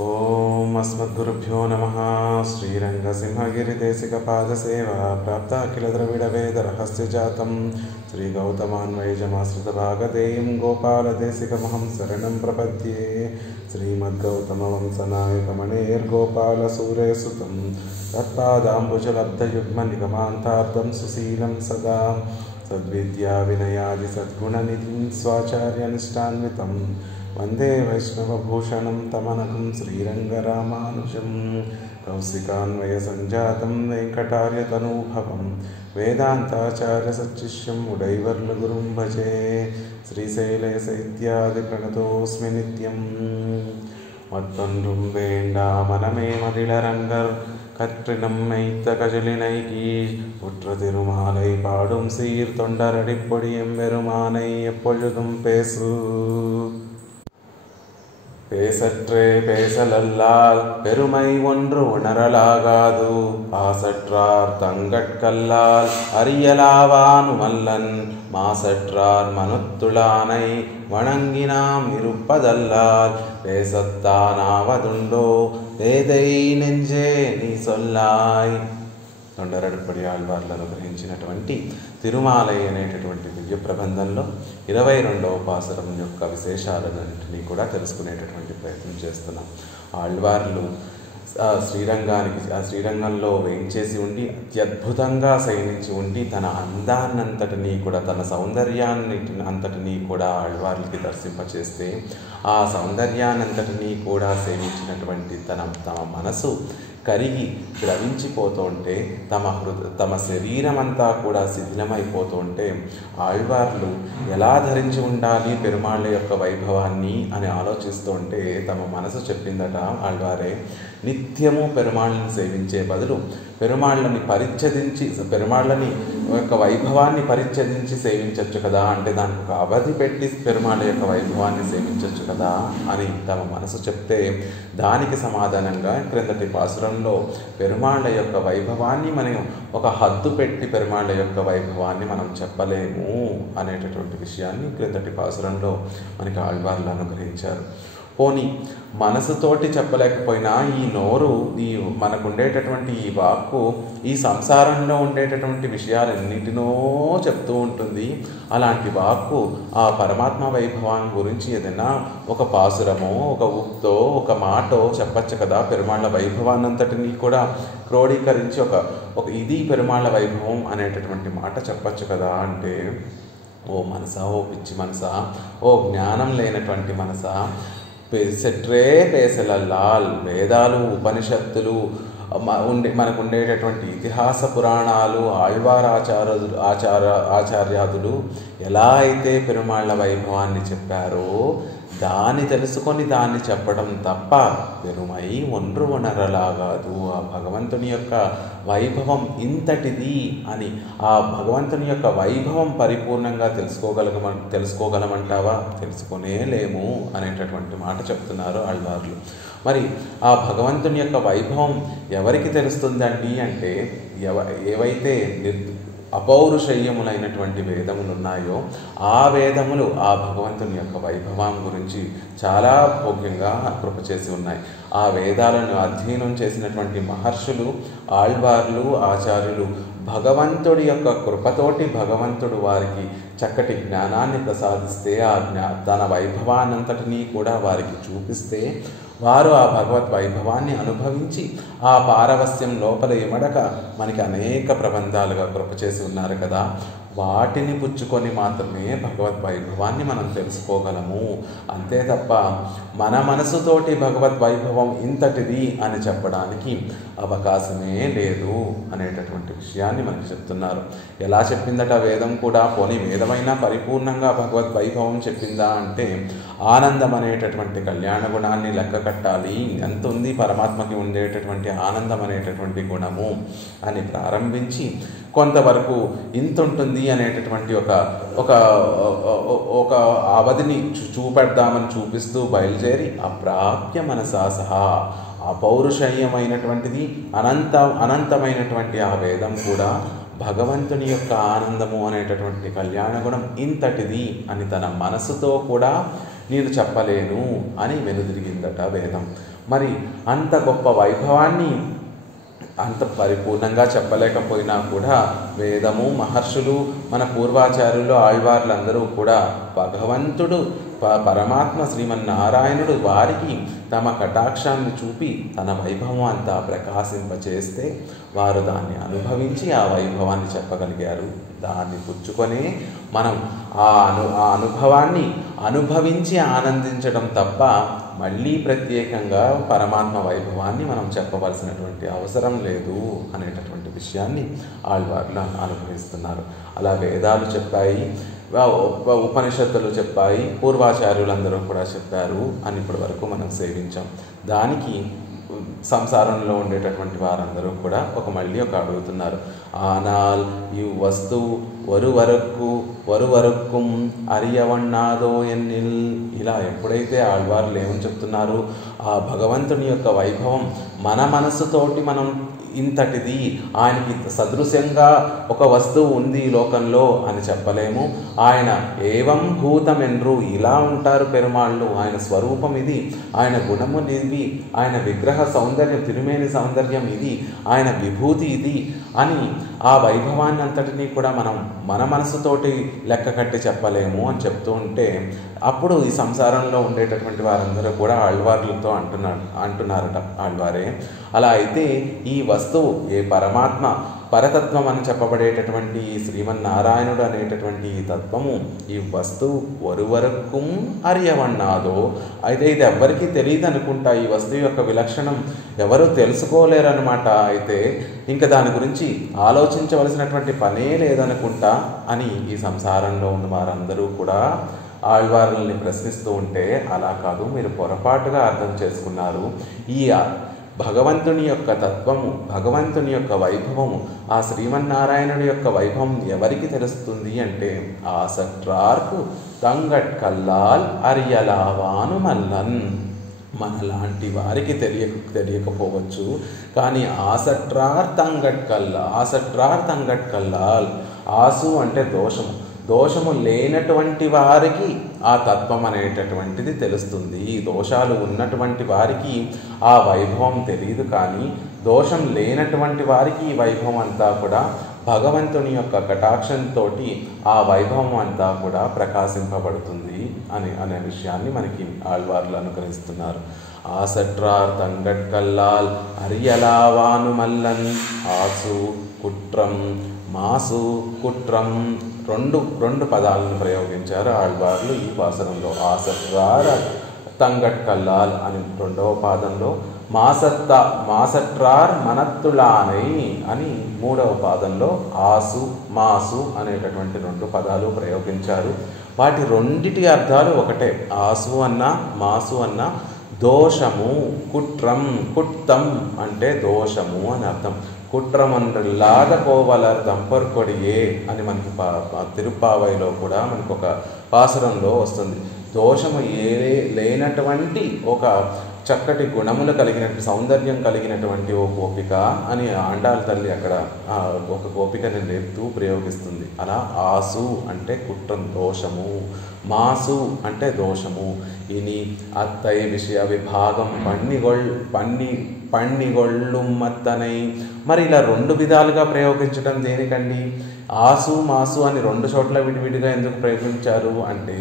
ఓం అస్మద్గురుభ్యో నమః. శ్రీరంగసింహగిరిదేశికపాదసేవా ప్రాప్త అఖిల ద్రవిడ వేద రహస్య జాతం శ్రీ గౌతమాన్వయజమాశ్రితభాగధేయం గోపాలదేశికమహం శరణం ప్రపద్యే. శ్రీమద్గౌతమవంశనాయకమణేర్గోపాలసూరేసుతం తత్పాదాంబుజలబ్ధయుగ్మనిగమాంతార్థం సుశీలం సదా సద్విద్యా వినయాది సద్గుణనిధిం స్వాచార్యనిష్టాన్వితం వందే వైష్ణవభూషణం తమనకం శ్రీరంగరామానుజం. కౌశికాన్వయ సంజాతం వెంకటార్యతనూభవం వేదాంతాచార్య సచ్చిష్యం ఉడైవర్లగురుం భజే. శ్రీశైలశైత్యాది ప్రణతోస్మి నిత్యం. மத்தொன்றும் வேண்டாமனமே மதிளரங்கர் கற்றினம் மெய்த்த கஜலினைகி உற்ற திருமாலை பாடும் சீர் தொண்டரடிப்பொடியம் பெருமானை எப்பொழுதும் பேசு. பேசற்றே பேசலல்லால் பெருமை ஒன்று உணரலாகாது பாசற்றார் தங்கட்கல்லால் அறியலாவானுமல்லன் மாசற்றார் மனுத்துளானை வணங்கினாம் இருப்பதல்லால் பேசத்தானாவதுண்டோ பேதை நெஞ்சே నీ సొల్లాయ్. తొండరడిపడి ఆళ్వార్లను గ్రహించినటువంటి తిరుమాలై అనేటటువంటి దివ్య ప్రబంధంలో 22వ పాసురం యొక్క విశేషాలన్నింటినీ కూడా తెలుసుకునేటటువంటి ప్రయత్నం చేస్తున్నాం. ఆళ్వార్లు శ్రీరంగంలో వేయించేసి ఉండి అత్యద్భుతంగా శయనించి ఉండి తన అందాన్నంతటినీ కూడా తన సౌందర్యాన్ని అంతటినీ కూడా ఆళ్వార్లకి దర్శింపచేస్తే ఆ సౌందర్యాన్నంతటినీ కూడా సేవించినటువంటి తమ మనసు కరిగి ద్రవించిపోతుంటే తమ శరీరం అంతా కూడా శిథిలమైపోతుంటే ఆళ్వార్లు ఎలా ధరించి ఉండాలి పెరుమాళ్ళ యొక్క వైభవాన్ని అని ఆలోచిస్తుంటే తమ మనసు చెప్పిందట ఆళ్వారే, నిత్యము పెరుమాళ్ళని సేవించే బదులు పెరుమాళ్ళని పెరుమాళ్ళని యొక్క వైభవాన్ని పరిచ్ఛేదించి సేవించవచ్చు కదా, అంటే దానికి ఒక అవధి పెట్టి పెరుమాళ్ళ యొక్క వైభవాన్ని సేవించవచ్చు కదా అని తమ మనసు చెప్తే దానికి సమాధానంగా క్రిందటి పాసురంలో పెరుమాళ్ళ యొక్క వైభవాన్ని మనం ఒక హద్దు పెట్టి పెరుమాళ్ళ యొక్క వైభవాన్ని మనం చెప్పలేము అనేటటువంటి విషయాన్ని క్రిందటి పాసురంలో మనకి ఆళ్వార్లు అనుగ్రహించారు. పోనీ మనసుతోటి చెప్పలేకపోయినా ఈ నోరు మనకు ఉండేటటువంటి ఈ వాక్కు ఈ సంసారంలో ఉండేటటువంటి విషయాలన్నిటినో చెప్తూ ఉంటుంది. అలాంటి వాక్కు ఆ పరమాత్మ వైభవాన్ని గురించి ఏదైనా ఒక పాసురమో ఒక ఉక్తో ఒక మాటో చెప్పచ్చు కదా, పెరుమాళ్ళ వైభవాన్నంతటినీ కూడా క్రోడీకరించి ఒక ఇది పెరుమాళ్ళ వైభవం అనేటటువంటి మాట చెప్పచ్చు కదా అంటే, ఓ మనసా, ఓ పిచ్చి మనసా, ఓ జ్ఞానం లేనటువంటి మనసా, పేసట్రే పేసలల్లాల్ వేదాలు ఉపనిషత్తులు మనకు ఉండేటటువంటి ఇతిహాస పురాణాలు ఆళ్వార్ ఆచార్యాదులు ఎలా అయితే పెరుమాళ్ళ వైభవాన్ని చెప్పారో దాన్ని తెలుసుకొని దాన్ని చెప్పడం తప్ప పెరుమై ఒండ్రు ఉనరలాగాదు. ఆ భగవంతుని యొక్క వైభవం ఇంతటిది అని ఆ భగవంతుని యొక్క వైభవం పరిపూర్ణంగా తెలుసుకోగలమంటావా? తెలుసుకొనేలేము అనేటటువంటి మాట చెప్తున్నారు ఆళ్వార్లు. మరి ఆ భగవంతుని యొక్క వైభవం ఎవరికి తెలుస్తుందండి అంటే, ఏవైతే అపౌరుషయ్యములైనటువంటి వేదములు ఉన్నాయో ఆ వేదములు ఆ భగవంతుని యొక్క వైభవం గురించి చాలా భోగ్యంగా కృప చేసి ఉన్నాయి. ఆ వేదాలను అధ్యయనం చేసినటువంటి మహర్షులు, ఆళ్వార్లు, ఆచార్యులు భగవంతుడి యొక్క కృపతోటి భగవంతుడు వారికి చక్కటి జ్ఞానాన్ని ప్రసాదిస్తే తన వైభవాన్నంతటినీ కూడా వారికి చూపిస్తే వారు ఆ భగవద్ వైభవాన్ని అనుభవించి ఆ పారవస్యం లోపల ఇమడక మనకి అనేక ప్రబంధాలుగా కృప చేసి ఉన్నారు కదా, వాటిని పుచ్చుకొని మాత్రమే భగవద్ వైభవాన్ని మనం తెలుసుకోగలము. అంతే తప్ప మన మనసుతోటి భగవద్ వైభవం ఇంతటిది అని చెప్పడానికి అవకాశమే లేదు అనేటటువంటి విషయాన్ని మనకి చెప్తున్నారు. ఎలా చెప్పిందట వేదం కూడా? పోనీ వేదమైనా పరిపూర్ణంగా భగవద్ వైభవం చెప్పిందా అంటే, ఆనందం అనేటటువంటి కళ్యాణ గుణాన్ని లెక్క కట్టాలి, ఎంత ఉంది పరమాత్మకి ఉండేటటువంటి ఆనందం అనేటటువంటి గుణము అని ప్రారంభించి కొంతవరకు ఇంత ఉంటుంది అనేటటువంటి ఒక అవధిని చూపెడదామని చూపిస్తూ బయలుదేరి అప్రాప్య మనసా సహా అపౌరుషయ్యమైనటువంటిది అనంతమైనటువంటి ఆ వేదం కూడా భగవంతుని యొక్క ఆనందము అనేటటువంటి కళ్యాణ గుణం ఇంతటిది అని తన మనసుతో కూడా నేను చెప్పలేను అని వెనుదిరిగిందట వేదం. మరి అంత గొప్ప వైభవాన్ని అంత పరిపూర్ణంగా చెప్పలేకపోయినా కూడా వేదము, మహర్షులు, మన పూర్వాచార్యులు, ఆళ్వార్లందరూ కూడా భగవంతుడు పరమాత్మ శ్రీమన్నారాయణుడు వారికి తమ కటాక్షాన్ని చూపి తన వైభవం అంతా ప్రకాశింపచేస్తే వారు దాన్ని అనుభవించి ఆ వైభవాన్ని చెప్పగలిగారు. దాన్ని పుచ్చుకొనే మనం ఆ అనుభవాన్ని అనుభవించి ఆనందించడం తప్ప మళ్ళీ ప్రత్యేకంగా పరమాత్మ వైభవాన్ని మనం చెప్పవలసినటువంటి అవసరం లేదు అనేటటువంటి విషయాన్ని ఆళ్వార్లు అనుభవిస్తున్నారు. అలా వేదాలు చెప్పాయి, ఉపనిషత్తులు చెప్పాయి, పూర్వాచార్యులందరూ కూడా చెప్పారు అని ఇప్పటి వరకు మనం సేవించాం. దానికి సంసారంలో ఉండేటటువంటి వారందరూ కూడా మళ్ళీ అడుగుతున్నారు. ஆனால் இவ்வஸ்து ஒருவருக்கும் அறியவண்ணாదో ఎన్నిల్. ఇలా ఎప్పుడైతే ఆళ్వార్లు ఏమని చెప్తున్నారు, ఆ భగవంతుని యొక్క వైభవం మన మనస్సుతోటి మనం ఇంతటిది, ఆయనకి సదృశ్యంగా ఒక వస్తువు ఉంది ఈ లోకంలో అని చెప్పలేము. ఆయన ఏవం భూతమెన్రు, ఇలా ఉంటారు పెరుమాళ్ళు, ఆయన స్వరూపం ఇది, ఆయన గుణము ఇది, ఆయన విగ్రహ సౌందర్యం, తిరుమేని సౌందర్యం ఇది, ఆయన విభూతి ఇది అని ఆ వైభవాన్ని అంతటినీ కూడా మనం మన మనసుతోటి లెక్క కట్టి చెప్పలేము అని చెప్తూ ఉంటే, అప్పుడు ఈ సంసారంలో ఉండేటటువంటి వారందరూ కూడా ఆళ్వార్లతో అంటున్నారట ఆళ్వారే. అలా అయితే ఈ వస్తువు, ఏ పరమాత్మ పరతత్వం అని చెప్పబడేటటువంటి ఈ శ్రీమన్నారాయణుడు అనేటటువంటి ఈ తత్వము, ఈ వస్తువు ఒరువరకు అరియవన్నాదో, అయితే ఇది ఎవ్వరికీ తెలియదు అనుకుంటా. ఈ వస్తువు యొక్క విలక్షణం ఎవరు తెలుసుకోలేరనమాట. అయితే ఇంకా దాని గురించి ఆలోచించవలసినటువంటి పనే లేదనుకుంటా అని ఈ సంసారంలో ఉన్న వారందరూ కూడా ఆళ్వార్లని ప్రశ్నిస్తూ ఉంటే, అలా కాదు, మీరు పొరపాటుగా అర్థం చేసుకున్నారు. ఈ భగవంతుని యొక్క తత్వము, భగవంతుని యొక్క వైభవము, ఆ శ్రీమన్నారాయణుడి యొక్క వైభవం ఎవరికి తెలుస్తుంది అంటే, ఆసట్రార్కు తంగట్కల్లాల్ అరియలావాను మల్లన్. మనలాంటి వారికి తెలియకపోవచ్చు, కానీ ఆసట్రార్ తంగట్కల్లాల్. ఆసు అంటే దోషము, దోషము లేనటువంటి వారికి ఆ తత్వం అనేటటువంటిది తెలుస్తుంది. దోషాలు ఉన్నటువంటి వారికి ఆ వైభవం తెలియదు, కానీ దోషం లేనటువంటి వారికి ఈ వైభవం అంతా కూడా భగవంతుని యొక్క కటాక్షంతో ఆ వైభవం అంతా కూడా ప్రకాశింపబడుతుంది అనే విషయాన్ని మనకి ఆళ్వార్లు అనుకరిస్తున్నారు. ఆసట్రార్ తంగట్కల్లాల్ అరియలావాను మల్లన్. ఆసు కుట్రం, మాసు కుట్రం, రెండు పదాలను ప్రయోగించారు ఆళ్వార్లు ఈ పాసనంలో. ఆసట్రార్ తంగట్కల్లాల్ అని రెండవ పాదంలో, మాసట్రార్ మనత్తులానై అని మూడవ పాదంలో ఆసు మాసు అనేటటువంటి రెండు పదాలు ప్రయోగించారు. వాటి రెండిటి అర్థాలు ఒకటే. ఆసు అన్న మాసు అన్న దోషము, కుట్రం కుట్టం అంటే దోషము అని అర్థం. కుట్రమొండ్రిల్లాద పోవలర్ దంపర్కొడియే అని మనకి తిరుప్పావైలో కూడా మనకు ఒక పాసురంలో వస్తుంది. దోషము లేనటువంటి ఒక చక్కటి గుణములు కలిగినటువంటి, సౌందర్యం కలిగినటువంటి ఓ గోపిక అని ఆండాళ్ళ తల్లి అక్కడ ఒక గోపికని నేర్పుతూ ప్రయోగిస్తుంది. అలా ఆసు అంటే కుట్రం, దోషము, మాసు అంటే దోషము. ఇని అత్తై విషయ విభాగం పన్నిగొళ్ళుమ్మత్తనై. మరి ఇలా రెండు విధాలుగా ప్రయోగించడం దేనికండి? ఆసు మాసు అని రెండు చోట్ల విడివిడిగా ఎందుకు ప్రయోగించారు అంటే,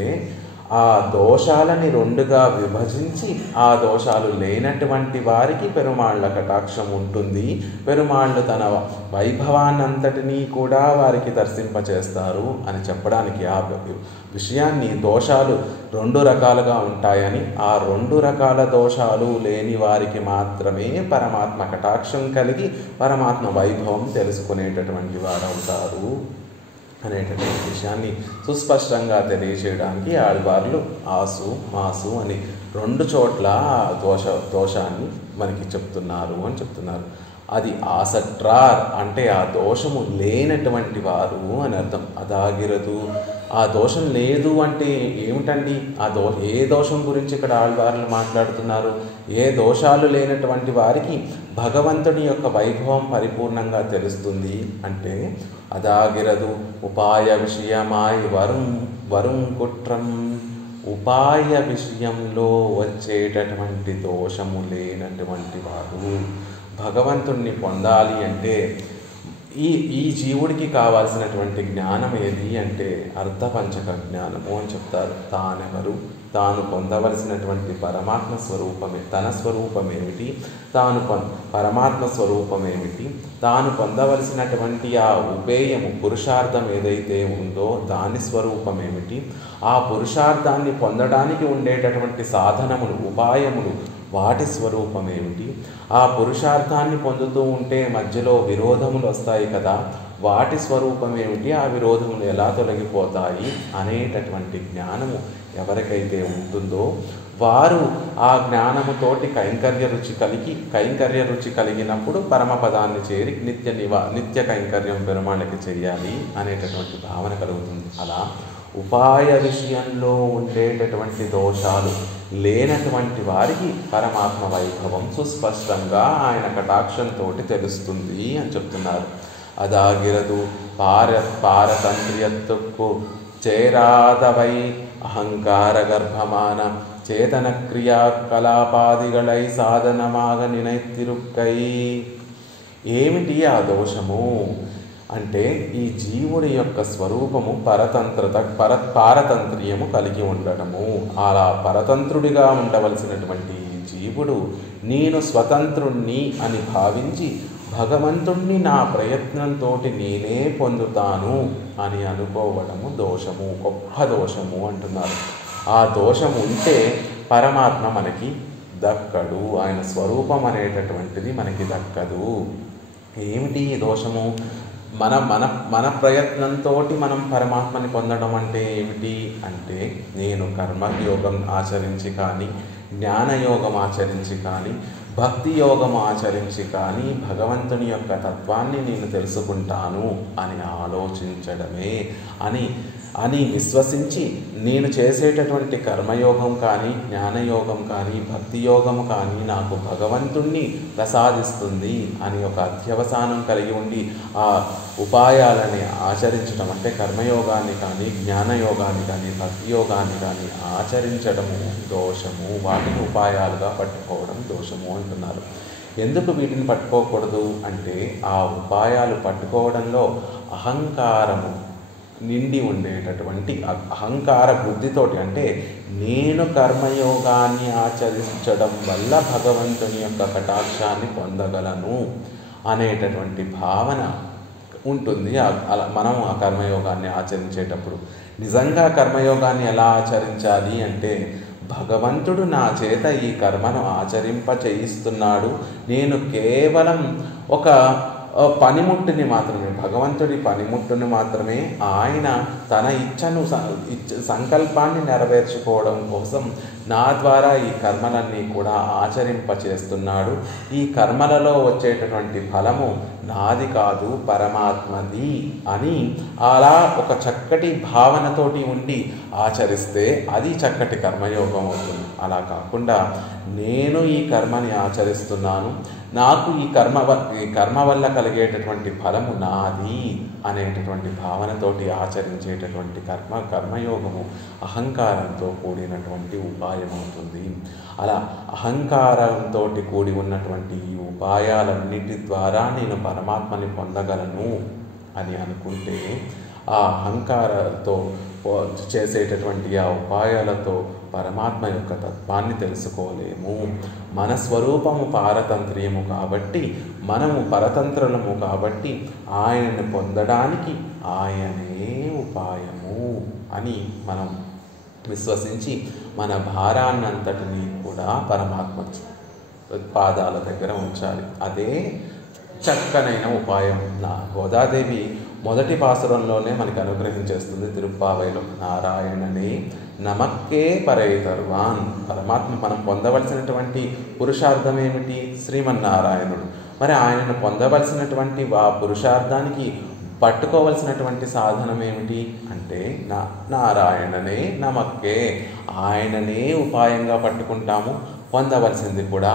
ఆ దోషాలని రెండుగా విభజించి ఆ దోషాలు లేనటువంటి వారికి పెరుమాళ్ళ కటాక్షం ఉంటుంది. పెరుమాళ్ళు తన వైభవాన్నంతటినీ కూడా వారికి దర్శింపచేస్తారు అని చెప్పడానికి ఆ విషయాన్ని, దోషాలు రెండు రకాలుగా ఉంటాయని, ఆ రెండు రకాల దోషాలు లేని వారికి మాత్రమే పరమాత్మ కటాక్షం కలిగి పరమాత్మ వైభవం తెలుసుకునేటటువంటి వారు అవుతారు అనేటటువంటి విషయాన్ని సుస్పష్టంగా తెలియచేయడానికి ఆళ్వార్లు ఆసు మాసు అని రెండు చోట్ల దోషాన్ని మనకి చెప్తున్నారు అని చెప్తున్నారు. అది ఆసట్రార్ అంటే ఆ దోషము లేనటువంటి వారు అని అర్థం. అదాగిరదు, ఆ దోషం లేదు అంటే ఏమిటండి? ఏ దోషం గురించి ఇక్కడ ఆళ్వార్లు మాట్లాడుతున్నారు? ఏ దోషాలు లేనటువంటి వారికి భగవంతుని యొక్క వైభవం పరిపూర్ణంగా తెలుస్తుంది అంటే, అదాగిరదు ఉపాయ విషయమాయ్ వరుం కుట్రం. ఉపాయ విషయంలో వచ్చేటటువంటి దోషము లేనటువంటి వాడు. భగవంతుణ్ణి పొందాలి అంటే ఈ జీవుడికి కావాల్సినటువంటి జ్ఞానం ఏది అంటే అర్ధపంచక జ్ఞానము అని చెప్తారు. తానెవరు, తాను పొందవలసినటువంటి పరమాత్మ స్వరూపమే, తన స్వరూపమేమిటి, పరమాత్మ స్వరూపమేమిటి, తాను పొందవలసినటువంటి ఆ ఉపేయము పురుషార్థం ఏదైతే ఉందో దాని స్వరూపమేమిటి, ఆ పురుషార్థాన్ని పొందడానికి ఉండేటటువంటి సాధనములు, ఉపాయములు, వాటి స్వరూపమేమిటి, ఆ పురుషార్థాన్ని పొందుతూ ఉంటే మధ్యలో విరోధములు వస్తాయి కదా, వాటి స్వరూపమేమిటి, ఆ విరోధములు ఎలా తొలగిపోతాయి అనేటటువంటి జ్ఞానము ఎవరికైతే ఉంటుందో వారు ఆ జ్ఞానముతోటి కైంకర్య రుచి కలిగినప్పుడు పరమపదాన్ని చేరి నిత్య కైంకర్యం పెరుమాళకి చేయాలి అనేటటువంటి భావన కలుగుతుంది. అలా ఉపాయ విషయంలో ఉండేటటువంటి దోషాలు లేనటువంటి వారికి పరమాత్మ వైభవం సుస్పష్టంగా ఆయన కటాక్షంతో తెలుస్తుంది అని చెప్తున్నారు. అదాగిరదు పారతంత్రియత్తుకు చేరాదవై అహంకార గర్భమాన చేతన క్రియాకలాపాదిగళై సాధనమాగ నినైతిరుక్కై. ఏమిటి ఆ దోషము అంటే ఈ జీవుడి యొక్క స్వరూపము పారతంత్ర్యము కలిగి ఉండటము. అలా పరతంత్రుడిగా ఉండవలసినటువంటి జీవుడు నేను స్వతంత్రుణ్ణి అని భావించి భగవంతుణ్ణి నా ప్రయత్నంతో నేనే పొందుతాను అని అనుకోవడము దోషము, గొప్ప దోషము అంటున్నారు. ఆ దోషము ఉంటే పరమాత్మ మనకి దక్కడు, ఆయన స్వరూపం అనేటటువంటిది మనకి దక్కదు. ఏమిటి ఈ దోషము? మన ప్రయత్నంతో మనం పరమాత్మని పొందడం అంటే ఏమిటి అంటే నేను కర్మయోగం ఆచరించి కానీ, జ్ఞానయోగం ఆచరించి కానీ, భక్తి యోగం ఆచరించి కానీ భగవంతుని యొక్క తత్వాన్ని నేను తెలుసుకుంటాను అని ఆలోచించడమే అని విశ్వసించి నేను చేసేటటువంటి కర్మయోగం కానీ, జ్ఞానయోగం కానీ, భక్తి యోగం కానీ నాకు భగవంతుణ్ణి ప్రసాదిస్తుంది అని ఒక అధ్యవసానం కలిగి ఉండి ఆ ఉపాయాలని ఆచరించడం అంటే కర్మయోగాన్ని కానీ, జ్ఞానయోగాన్ని కానీ, భక్తి యోగాన్ని కానీ ఆచరించడము దోషము, వాటిని ఉపాయాలుగా పట్టుకోవడం దోషము అంటున్నారు. ఎందుకు వీటిని పట్టుకోకూడదు అంటే ఆ ఉపాయాలు పట్టుకోవడంలో అహంకారము నిండి ఉండేటటువంటి అహంకార బుద్ధితోటి, అంటే నేను కర్మయోగాన్ని ఆచరించడం వల్ల భగవంతుని యొక్క కటాక్షాన్ని పొందగలను అనేటటువంటి భావన ఉంటుంది. అలా మనం ఆ కర్మయోగాన్ని ఆచరించేటప్పుడు నిజంగా కర్మయోగాన్ని ఎలా ఆచరించాలి అంటే భగవంతుడు నా చేత ఈ కర్మను ఆచరింప చేయిస్తున్నాడు, నేను కేవలం ఒక పనిముట్టుని మాత్రమే, భగవంతుడి పనిముట్టుని మాత్రమే, ఆయన తన సంకల్పాన్ని నెరవేర్చుకోవడం కోసం నా ద్వారా ఈ కర్మలన్నీ కూడా ఆచరింపచేస్తున్నాడు. ఈ కర్మలలో వచ్చేటటువంటి ఫలము నాది కాదు పరమాత్మది అని అలా ఒక చక్కటి భావనతోటి ఉండి ఆచరిస్తే అది చక్కటి కర్మయోగం అవుతుంది. అలా కాకుండా నేను ఈ కర్మని ఆచరిస్తున్నాను, నాకు ఈ కర్మ వల్ల కలిగేటటువంటి ఫలము నాది అనేటటువంటి భావనతోటి ఆచరించేటటువంటి కర్మయోగము అహంకారంతో కూడినటువంటి ఉపాయం అవుతుంది. అలా అహంకారంతో కూడి ఉన్నటువంటి ఈ ఉపాయాలన్నిటి ద్వారా నేను పరమాత్మని పొందగలను అని అనుకుంటే ఆ అహంకారంతో చేసేటటువంటి ఆ ఉపాయాలతో పరమాత్మ యొక్క తత్వాన్ని తెలుసుకోలేము. మన స్వరూపము పారతంత్ర్యము కాబట్టి, మనము పరతంత్రులము కాబట్టి ఆయనను పొందడానికి ఆయనే ఉపాయము అని మనం విశ్వసించి మన భారాన్నంతటినీ కూడా పరమాత్మ పాదాల దగ్గర ఉంచాలి. అదే చక్కనైన ఉపాయం. గోదాదేవి మొదటి పాసురంలోనే మనకు అనుగ్రహించేస్తుంది తిరుప్పావైలో, నారాయణనే నమక్కే పరై తరువాన్. పరమాత్మ మనం పొందవలసినటువంటి పురుషార్థం ఏమిటి? శ్రీమన్నారాయణుడు. మరి ఆయనను పొందవలసినటువంటి ఆ పురుషార్థానికి పట్టుకోవలసినటువంటి సాధనం ఏమిటి అంటే నారాయణనే నమక్కే, ఆయననే ఉపాయంగా పట్టుకుంటాము. పొందవలసింది కూడా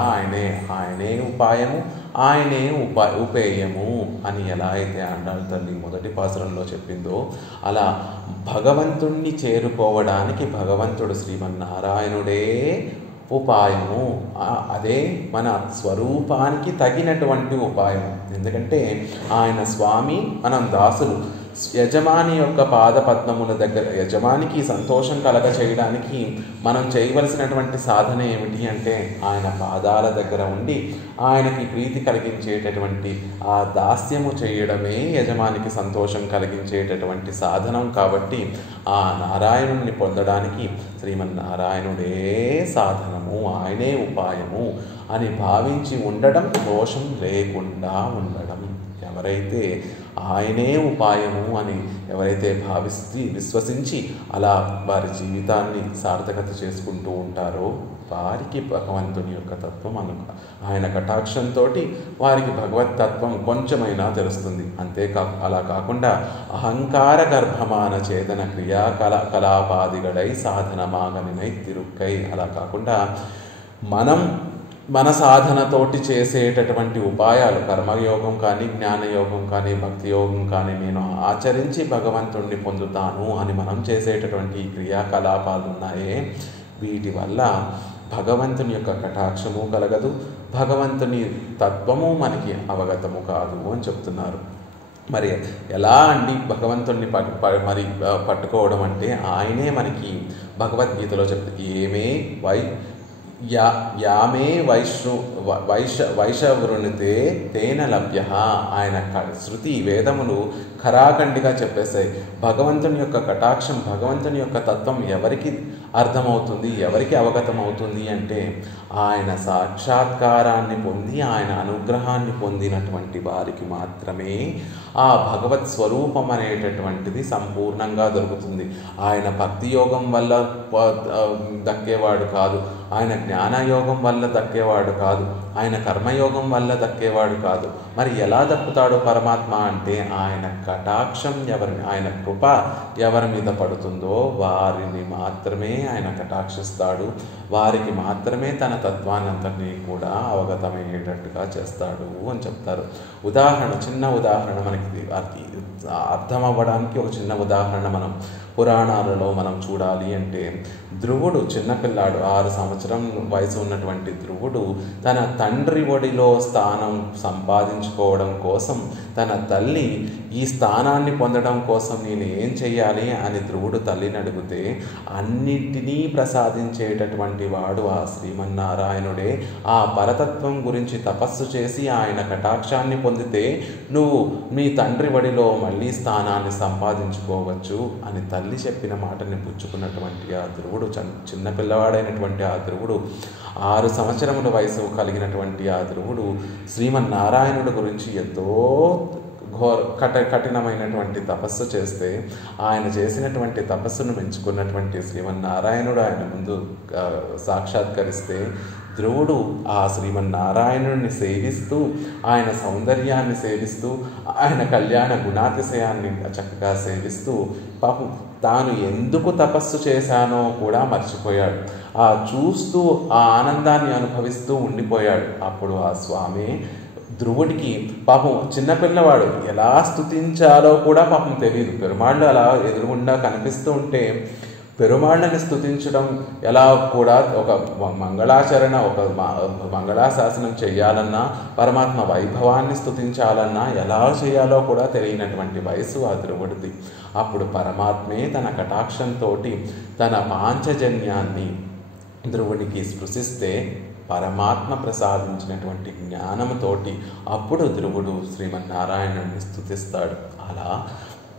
ఆయనే ఉపాయము, ఆయనే ఉపేయము అని ఎలా అయితే ఆండాళ్ళ తల్లి మొదటి పాసురంలో చెప్పిందో, అలా భగవంతుణ్ణి చేరుకోవడానికి భగవంతుడు శ్రీమన్నారాయణుడే ఉపాయము. అదే మన స్వరూపానికి తగినటువంటి ఉపాయం. ఎందుకంటే ఆయన స్వామి, మనం దాసులు. యజమాని యొక్క పాదపద్మముల దగ్గర యజమానికి సంతోషం కలగ చేయడానికి మనం చేయవలసినటువంటి సాధన ఏమిటి అంటే ఆయన పాదాల దగ్గర ఉండి ఆయనకి ప్రీతి కలిగించేటటువంటి ఆ దాస్యము చేయడమే యజమానికి సంతోషం కలిగించేటటువంటి సాధనం. కాబట్టి ఆ నారాయణుణ్ణి పొందడానికి శ్రీమన్నారాయణుడే సాధనము, ఆయనే ఉపాయము అని భావించి ఉండడం, దోషం లేకుండా ఉండడం. ఎవరైతే ఆయనే ఉపాయము అని ఎవరైతే విశ్వసించి అలా వారి జీవితాన్ని సార్థకత చేసుకుంటూ ఉంటారో వారికి భగవంతుని యొక్క తత్వం ఆయన కటాక్షంతో వారికి భగవత్తత్వం కొంచెమైనా తెలుస్తుంది. అలా కాకుండా అహంకార గర్భమాన చేతన కలాపాదిగడై సాధనమాగనినై తిరుక్కై, అలా కాకుండా మన సాధనతోటి చేసేటటువంటి ఉపాయాలు, కర్మయోగం కానీ, జ్ఞానయోగం కానీ, భక్తి యోగం కానీ నేను ఆచరించి భగవంతుణ్ణి పొందుతాను అని మనం చేసేటటువంటి క్రియాకలాపాలు ఉన్నాయే, వీటి వల్ల భగవంతుని యొక్క కటాక్షము కలగదు, భగవంతుని తత్వము మనకి అవగతము కాదు అని చెప్తున్నారు. మరి ఎలా అండి భగవంతుణ్ణి పట్టుకోవడం అంటే, ఆయనే మనకి భగవద్గీతలో చెప్తే యామే వైషవృణితే తేన లభ్య. ఆయన శృతి వేదములు ఖరాఖండిగా చెప్పేశాయి. భగవంతుని యొక్క కటాక్షం, భగవంతుని యొక్క తత్వం ఎవరికి అర్థమవుతుంది, ఎవరికి అవగతమవుతుంది అంటే ఆయన సాక్షాత్కారాన్ని పొంది ఆయన అనుగ్రహాన్ని పొందినటువంటి వారికి మాత్రమే ఆ భగవత్ స్వరూపం అనేటటువంటిది సంపూర్ణంగా దొరుకుతుంది. ఆయన భక్తి యోగం వల్ల దక్కేవాడు కాదు, ఆయన జ్ఞానయోగం వల్ల దక్కేవాడు కాదు, ఆయన కర్మయోగం వల్ల దక్కేవాడు కాదు. మరి ఎలా దక్కుతాడు పరమాత్మ అంటే ఆయన కటాక్షం ఆయన కృప ఎవరి మీద పడుతుందో వారిని మాత్రమే ఆయన కటాక్షిస్తాడు, వారికి మాత్రమే తన తత్వాన్నంతటినీ కూడా అవగతమయ్యేటట్టుగా చేస్తాడు అని చెప్తారు. చిన్న ఉదాహరణ మనకి అర్థం అవ్వడానికి ఒక చిన్న ఉదాహరణ మనం పురాణాలలో మనం చూడాలి అంటే, ధ్రువుడు చిన్నపిల్లాడు, 6 సంవత్సరం వయసు ఉన్నటువంటి ధ్రువుడు తన తండ్రి ఒడిలో స్థానం సంపాదించుకోవడం కోసం తన తల్లి ఈ స్థానాన్ని పొందడం కోసం నేను ఏం చెయ్యాలి అని ధ్రువుడు తల్లిని అడిగితే, అన్నింటినీ ప్రసాదించేటటువంటి వాడు ఆ శ్రీమన్నారాయణుడే. ఆ పరతత్వం గురించి తపస్సు చేసి ఆయన కటాక్షాన్ని పొందితే నువ్వు మీ తండ్రి ఒడిలో మళ్ళీ స్థానాన్ని సంపాదించుకోవచ్చు అని తల్లి చెప్పిన మాటని పుచ్చుకున్నటువంటి ఆ ధ్రువుడు, చిన్నపిల్లవాడైనటువంటి ఆ ధ్రువుడు, 6 సంవత్సరముల వయసు కలిగినటువంటి ఆ ధ్రువుడు శ్రీమన్నారాయణుడి గురించి ఎంతో కఠినమైనటువంటి తపస్సు చేస్తే ఆయన చేసినటువంటి తపస్సును మెచ్చుకున్నటువంటి శ్రీమన్నారాయణుడు ఆయన ముందు సాక్షాత్కరిస్తే ధ్రువుడు ఆ శ్రీమన్నారాయణుడిని సేవిస్తూ ఆయన సౌందర్యాన్ని సేవిస్తూ ఆయన కళ్యాణ గుణాతిశయాన్ని చక్కగా సేవిస్తూ పాపం తాను ఎందుకు తపస్సు చేశానో కూడా మర్చిపోయాడు. చూస్తూ ఆ ఆనందాన్ని అనుభవిస్తూ ఉండిపోయాడు. అప్పుడు ఆ స్వామి ధ్రువుడికి పాపం చిన్నపిల్లవాడు ఎలా స్తుతించాలో కూడా పాపం తెలియదు. పెరుమాళ్ళు అలా ఎదురుగుండా కనిపిస్తూ ఉంటే పెరుమాళ్ళని స్తుతించడం ఎలా కూడా ఒక మంగళాచరణ, ఒక మంగళాశాసనం చేయాలన్నా, పరమాత్మ వైభవాన్ని స్తుతించాలన్నా ఎలా చేయాలో కూడా తెలియనటువంటి వయసు ఆ ధ్రువుడిది. అప్పుడు పరమాత్మే తన కటాక్షంతో తన పాంచజన్యాన్ని ధ్రువుడికి స్పృశిస్తే పరమాత్మ ప్రసాదించినటువంటి జ్ఞానముతోటి అప్పుడు ధ్రువుడు శ్రీమన్నారాయణుడిని స్తుతిస్తాడు. అలా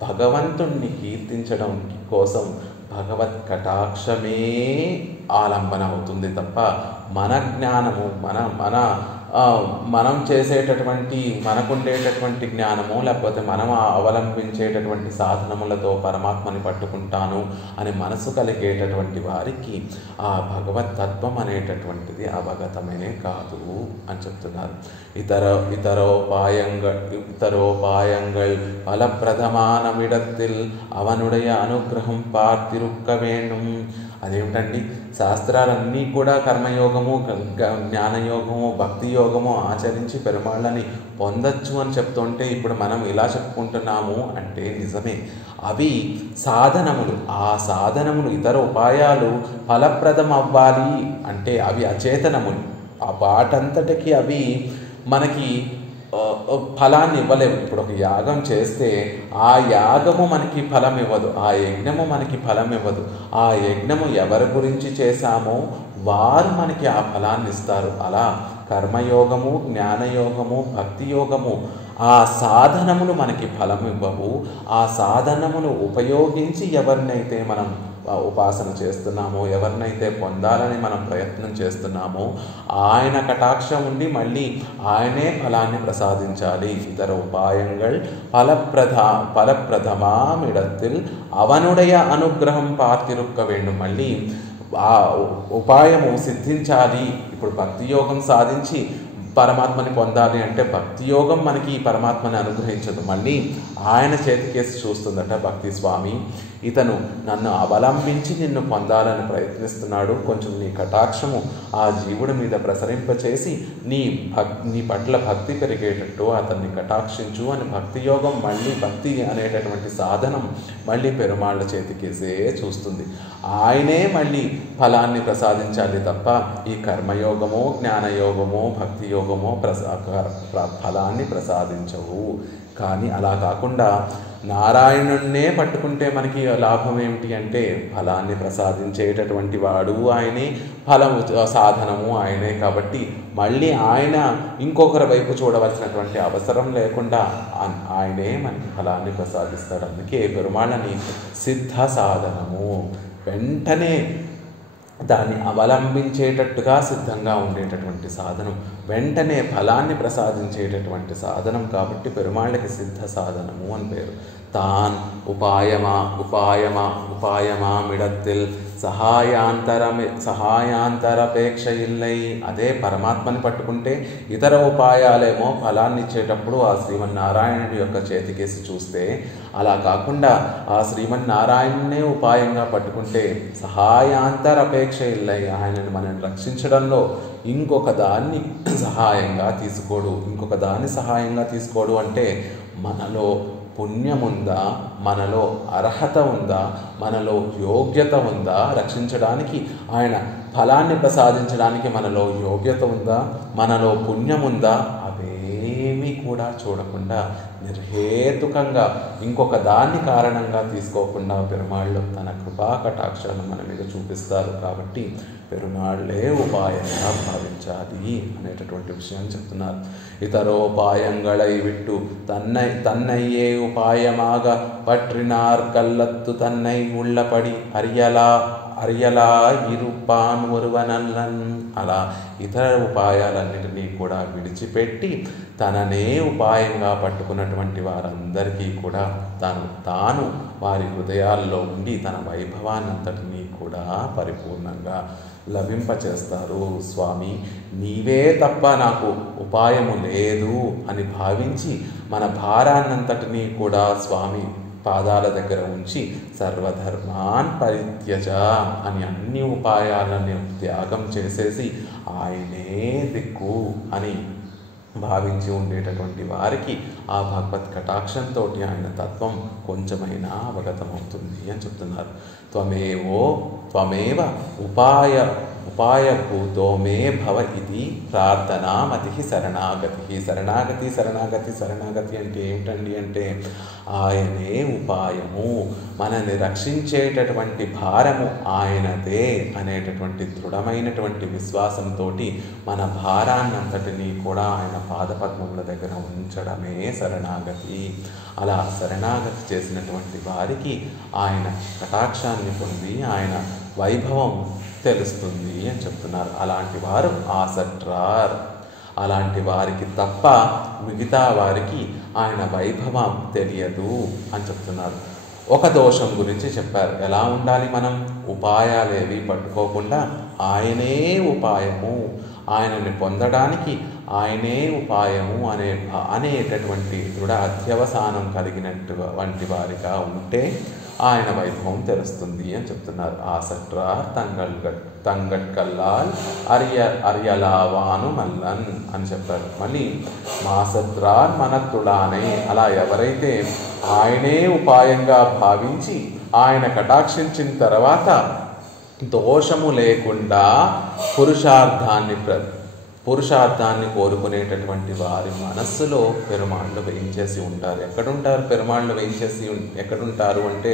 భగవంతుణ్ణి కీర్తించడం కోసం భగవత్ కటాక్షమే ఆలంబన అవుతుంది తప్ప మన జ్ఞానము మనం చేసేటటువంటి మనకుండేటటువంటి జ్ఞానము లేకపోతే మనం అవలంబించేటటువంటి సాధనములతో పరమాత్మని పట్టుకుంటాను అని మనసు కలిగేటటువంటి వారికి ఆ భగవతత్వం అనేటటువంటిది అవగతమే కాదు అని చెప్తున్నారు. ఇతరోపాయంగల్ ఫలప్రదమానమిడத்தில் அவனுடைய అనుగ్రహం பார்த்திருக்க வேண்டும். అదేమిటండి, శాస్త్రాలన్నీ కూడా కర్మయోగము, జ్ఞానయోగము, భక్తి యోగము ఆచరించి పెరుమాళ్ళని పొందొచ్చు అని చెప్తుంటే ఇప్పుడు మనం ఇలా చెప్పుకుంటున్నాము అంటే నిజమే. అవి సాధనములు. ఆ సాధనములు, ఇతర ఉపాయాలు ఫలప్రదం అవ్వాలి అంటే అవి అచేతనములు. ఆ వాటంతటికి అవి మనకి ఫలాన్ని ఇవ్వలేవు. ఇప్పుడు ఒక యాగం చేస్తే ఆ యాగము మనకి ఫలం ఇవ్వదు, ఆ యజ్ఞము మనకి ఫలం ఇవ్వదు. ఆ యజ్ఞము ఎవరి గురించి చేశామో వారు మనకి ఆ ఫలాన్ని ఇస్తారు. అలా కర్మయోగము, జ్ఞానయోగము, భక్తి యోగము ఆ సాధనములు మనకి ఫలం ఇవ్వవు. ఆ సాధనములు ఉపయోగించి ఎవరినైతే మనం ఉపాసన చేస్తున్నామో, ఎవరినైతే పొందాలని మనం ప్రయత్నం చేస్తున్నామో ఆయన కటాక్షం ఉండి మళ్ళీ ఆయనే ఫలాన్ని ప్రసాదించాలి. ఇతర ఉపాయంగల్ ఫలప్రదమామిడத்தில் అవనుடைய అనుగ్రహం పార్తిరుక్క వేండు. మళ్ళీ ఆ ఉపాయము సిద్ధించాలి. ఇప్పుడు భక్తి యోగం సాధించి పరమాత్మని పొందాలి అంటే భక్తి యోగం మనకి పరమాత్మని అనుగ్రహించదు, మళ్ళీ ఆయన చేతికేసి చూస్తుందట భక్తి స్వామి. ఇతను నన్ను అవలంబించి నిన్ను పొందాలని ప్రయత్నిస్తున్నాడు, కొంచెం నీ కటాక్షము ఆ జీవుడి మీద ప్రసరింపచేసి నీ పట్ల భక్తి పెరిగేటట్టు అతన్ని కటాక్షించు అని భక్తి యోగం మళ్ళీ భక్తి అనేటటువంటి సాధనం మళ్ళీ పెరుమాళ్ళ చేతికేసే చూస్తుంది. ఆయనే మళ్ళీ ఫలాన్ని ప్రసాదించాలి తప్ప ఈ కర్మయోగమో, జ్ఞానయోగమో, భక్తి యోగమో ఫలాన్ని ప్రసాదించవు. కానీ అలా కాకుండా నారాయణున్నే పట్టుకుంటే మనకి లాభం ఏమిటి అంటే ఫలాన్ని ప్రసాదించేటటువంటి వాడు ఆయనే, ఫలము సాధనము ఆయనే. కాబట్టి మళ్ళీ ఆయన ఇంకొకరి వైపు చూడవలసినటువంటి అవసరం లేకుండా ఆయనే మనకి ఫలాన్ని ప్రసాదిస్తాడు. అందుకే పెరుమాళ్ళని సిద్ధ సాధనము, వెంటనే దాన్ని అవలంబించేటట్టుగా సిద్ధంగా ఉండేటటువంటి సాధనం, వెంటనే ఫలాన్ని ప్రసాదించేటటువంటి సాధనం. కాబట్టి పెరుమాళ్ళకి సిద్ధ సాధనము అని పేరు. తాన్ ఉపాయమామిడத்தில் సహాయాంతరపేక్ష ఇల్లై. అదే పరమాత్మని పట్టుకుంటే ఇతర ఉపాయాలేమో ఫలాన్ని ఇచ్చేటప్పుడు ఆ శ్రీమన్నారాయణుడి యొక్క చేతికేసి చూస్తే, అలా కాకుండా ఆ శ్రీమన్నారాయణునే ఉపాయంగా పట్టుకుంటే సహాయాంతరపేక్ష ఇల్లై. ఆయనను మనల్ని రక్షించడంలో ఇంకొక దాన్ని సహాయంగా తీసుకోడు అంటే మనలో పుణ్యముందా, మనలో అర్హత ఉందా, మనలో యోగ్యత ఉందా, రక్షించడానికి ఆయన ఫలాన్ని ప్రసాదించడానికి మనలో యోగ్యత ఉందా, మనలో పుణ్యముందా, అవేమీ కూడా చూడకుండా నిర్హేతుకంగా ఇంకొక దాన్ని కారణంగా తీసుకోకుండా పెరుమాళ్ళు తన కృపా కటాక్షాలను మన మీద చూపిస్తారు. కాబట్టి పెరుమాళ్ళే ఉపాయంగా భావించాలి అనేటటువంటి విషయాన్ని చెప్తున్నారు. ఇతరోపాయంగళై విట్టు తన్నయ్యే ఉపాయమాగ పట్రినార్ కల్లత్తు తన్నై ఉళ్ళపడి అరియలా ఇరుపాన్ ఒరువనల్లన్. అలా ఇతర ఉపాయాలన్నిటినీ కూడా విడిచిపెట్టి తననే ఉపాయంగా పట్టుకున్నటువంటి వారందరికీ కూడా తాను వారి హృదయాల్లో ఉండి తన వైభవాన్నంతటినీ కూడా పరిపూర్ణంగా లభింపచేస్తారు. స్వామి, నీవే తప్ప నాకు ఉపాయము లేదు అని భావించి మన భారాన్నంతటినీ కూడా స్వామి పాదాల దగ్గర ఉంచి సర్వధర్మాన్ పరిత్యజ అని అన్ని ఉపాయాలను త్యాగం చేసేసి ఆయనే దిక్కు అని భావించి ఉండేటటువంటి వారికి ఆ భగవత్ కటాక్షంతో ఆయన తత్వం కొంచెమైనా అవగతమవుతుంది అని చెప్తున్నారు. త్వమేవ ఉపాయభూతో మే భవ ఇది ప్రార్థనామతి శరణాగతి అంటే ఏమిటండి అంటే ఆయనే ఉపాయము, మనల్ని రక్షించేటటువంటి భారము ఆయనదే అనేటటువంటి దృఢమైనటువంటి విశ్వాసంతో మన భారాన్నంతటినీ కూడా ఆయన పాదపద్మముల దగ్గర ఉంచడమే శరణాగతి. అలా శరణాగతి చేసినటువంటి వారికి ఆయన కటాక్షాన్ని పొంది ఆయన వైభవం తెలుస్తుంది అని చెప్తున్నారు. అలాంటి వారు ఆసట్రార్. అలాంటి వారికి తప్ప మిగతా వారికి ఆయన వైభవం తెలియదు అని చెప్తున్నారు. ఒక దోషం గురించి చెప్పారు. ఎలా ఉండాలి మనం? ఉపాయాలేవి పట్టుకోకుండా ఆయనే ఉపాయము, ఆయనని పొందడానికి ఆయనే ఉపాయము అనేటటువంటి దృఢ అత్యవసానం కలిగినటువంటి వారిగా ఉంటే ఆయన వైభవం తెలుస్తుంది అని చెప్తున్నారు. ఆసట్రార్ తంగట్కల్లాల్ అరియలావాను మల్లన్ అని చెప్పారు. మళ్ళీ మాసత్రార్ మనత్తుడానే, అలా ఎవరైతే ఆయనే ఉపాయంగా భావించి ఆయన కటాక్షించిన తర్వాత దోషము లేకుండా పురుషార్థాన్ని కోరుకునేటటువంటి వారి మనస్సులో పెరుమాళ్ళు వేయించేసి ఉంటారు. ఎక్కడుంటారు పెరుమాళ్ళు వేయించేసి? ఎక్కడుంటారు అంటే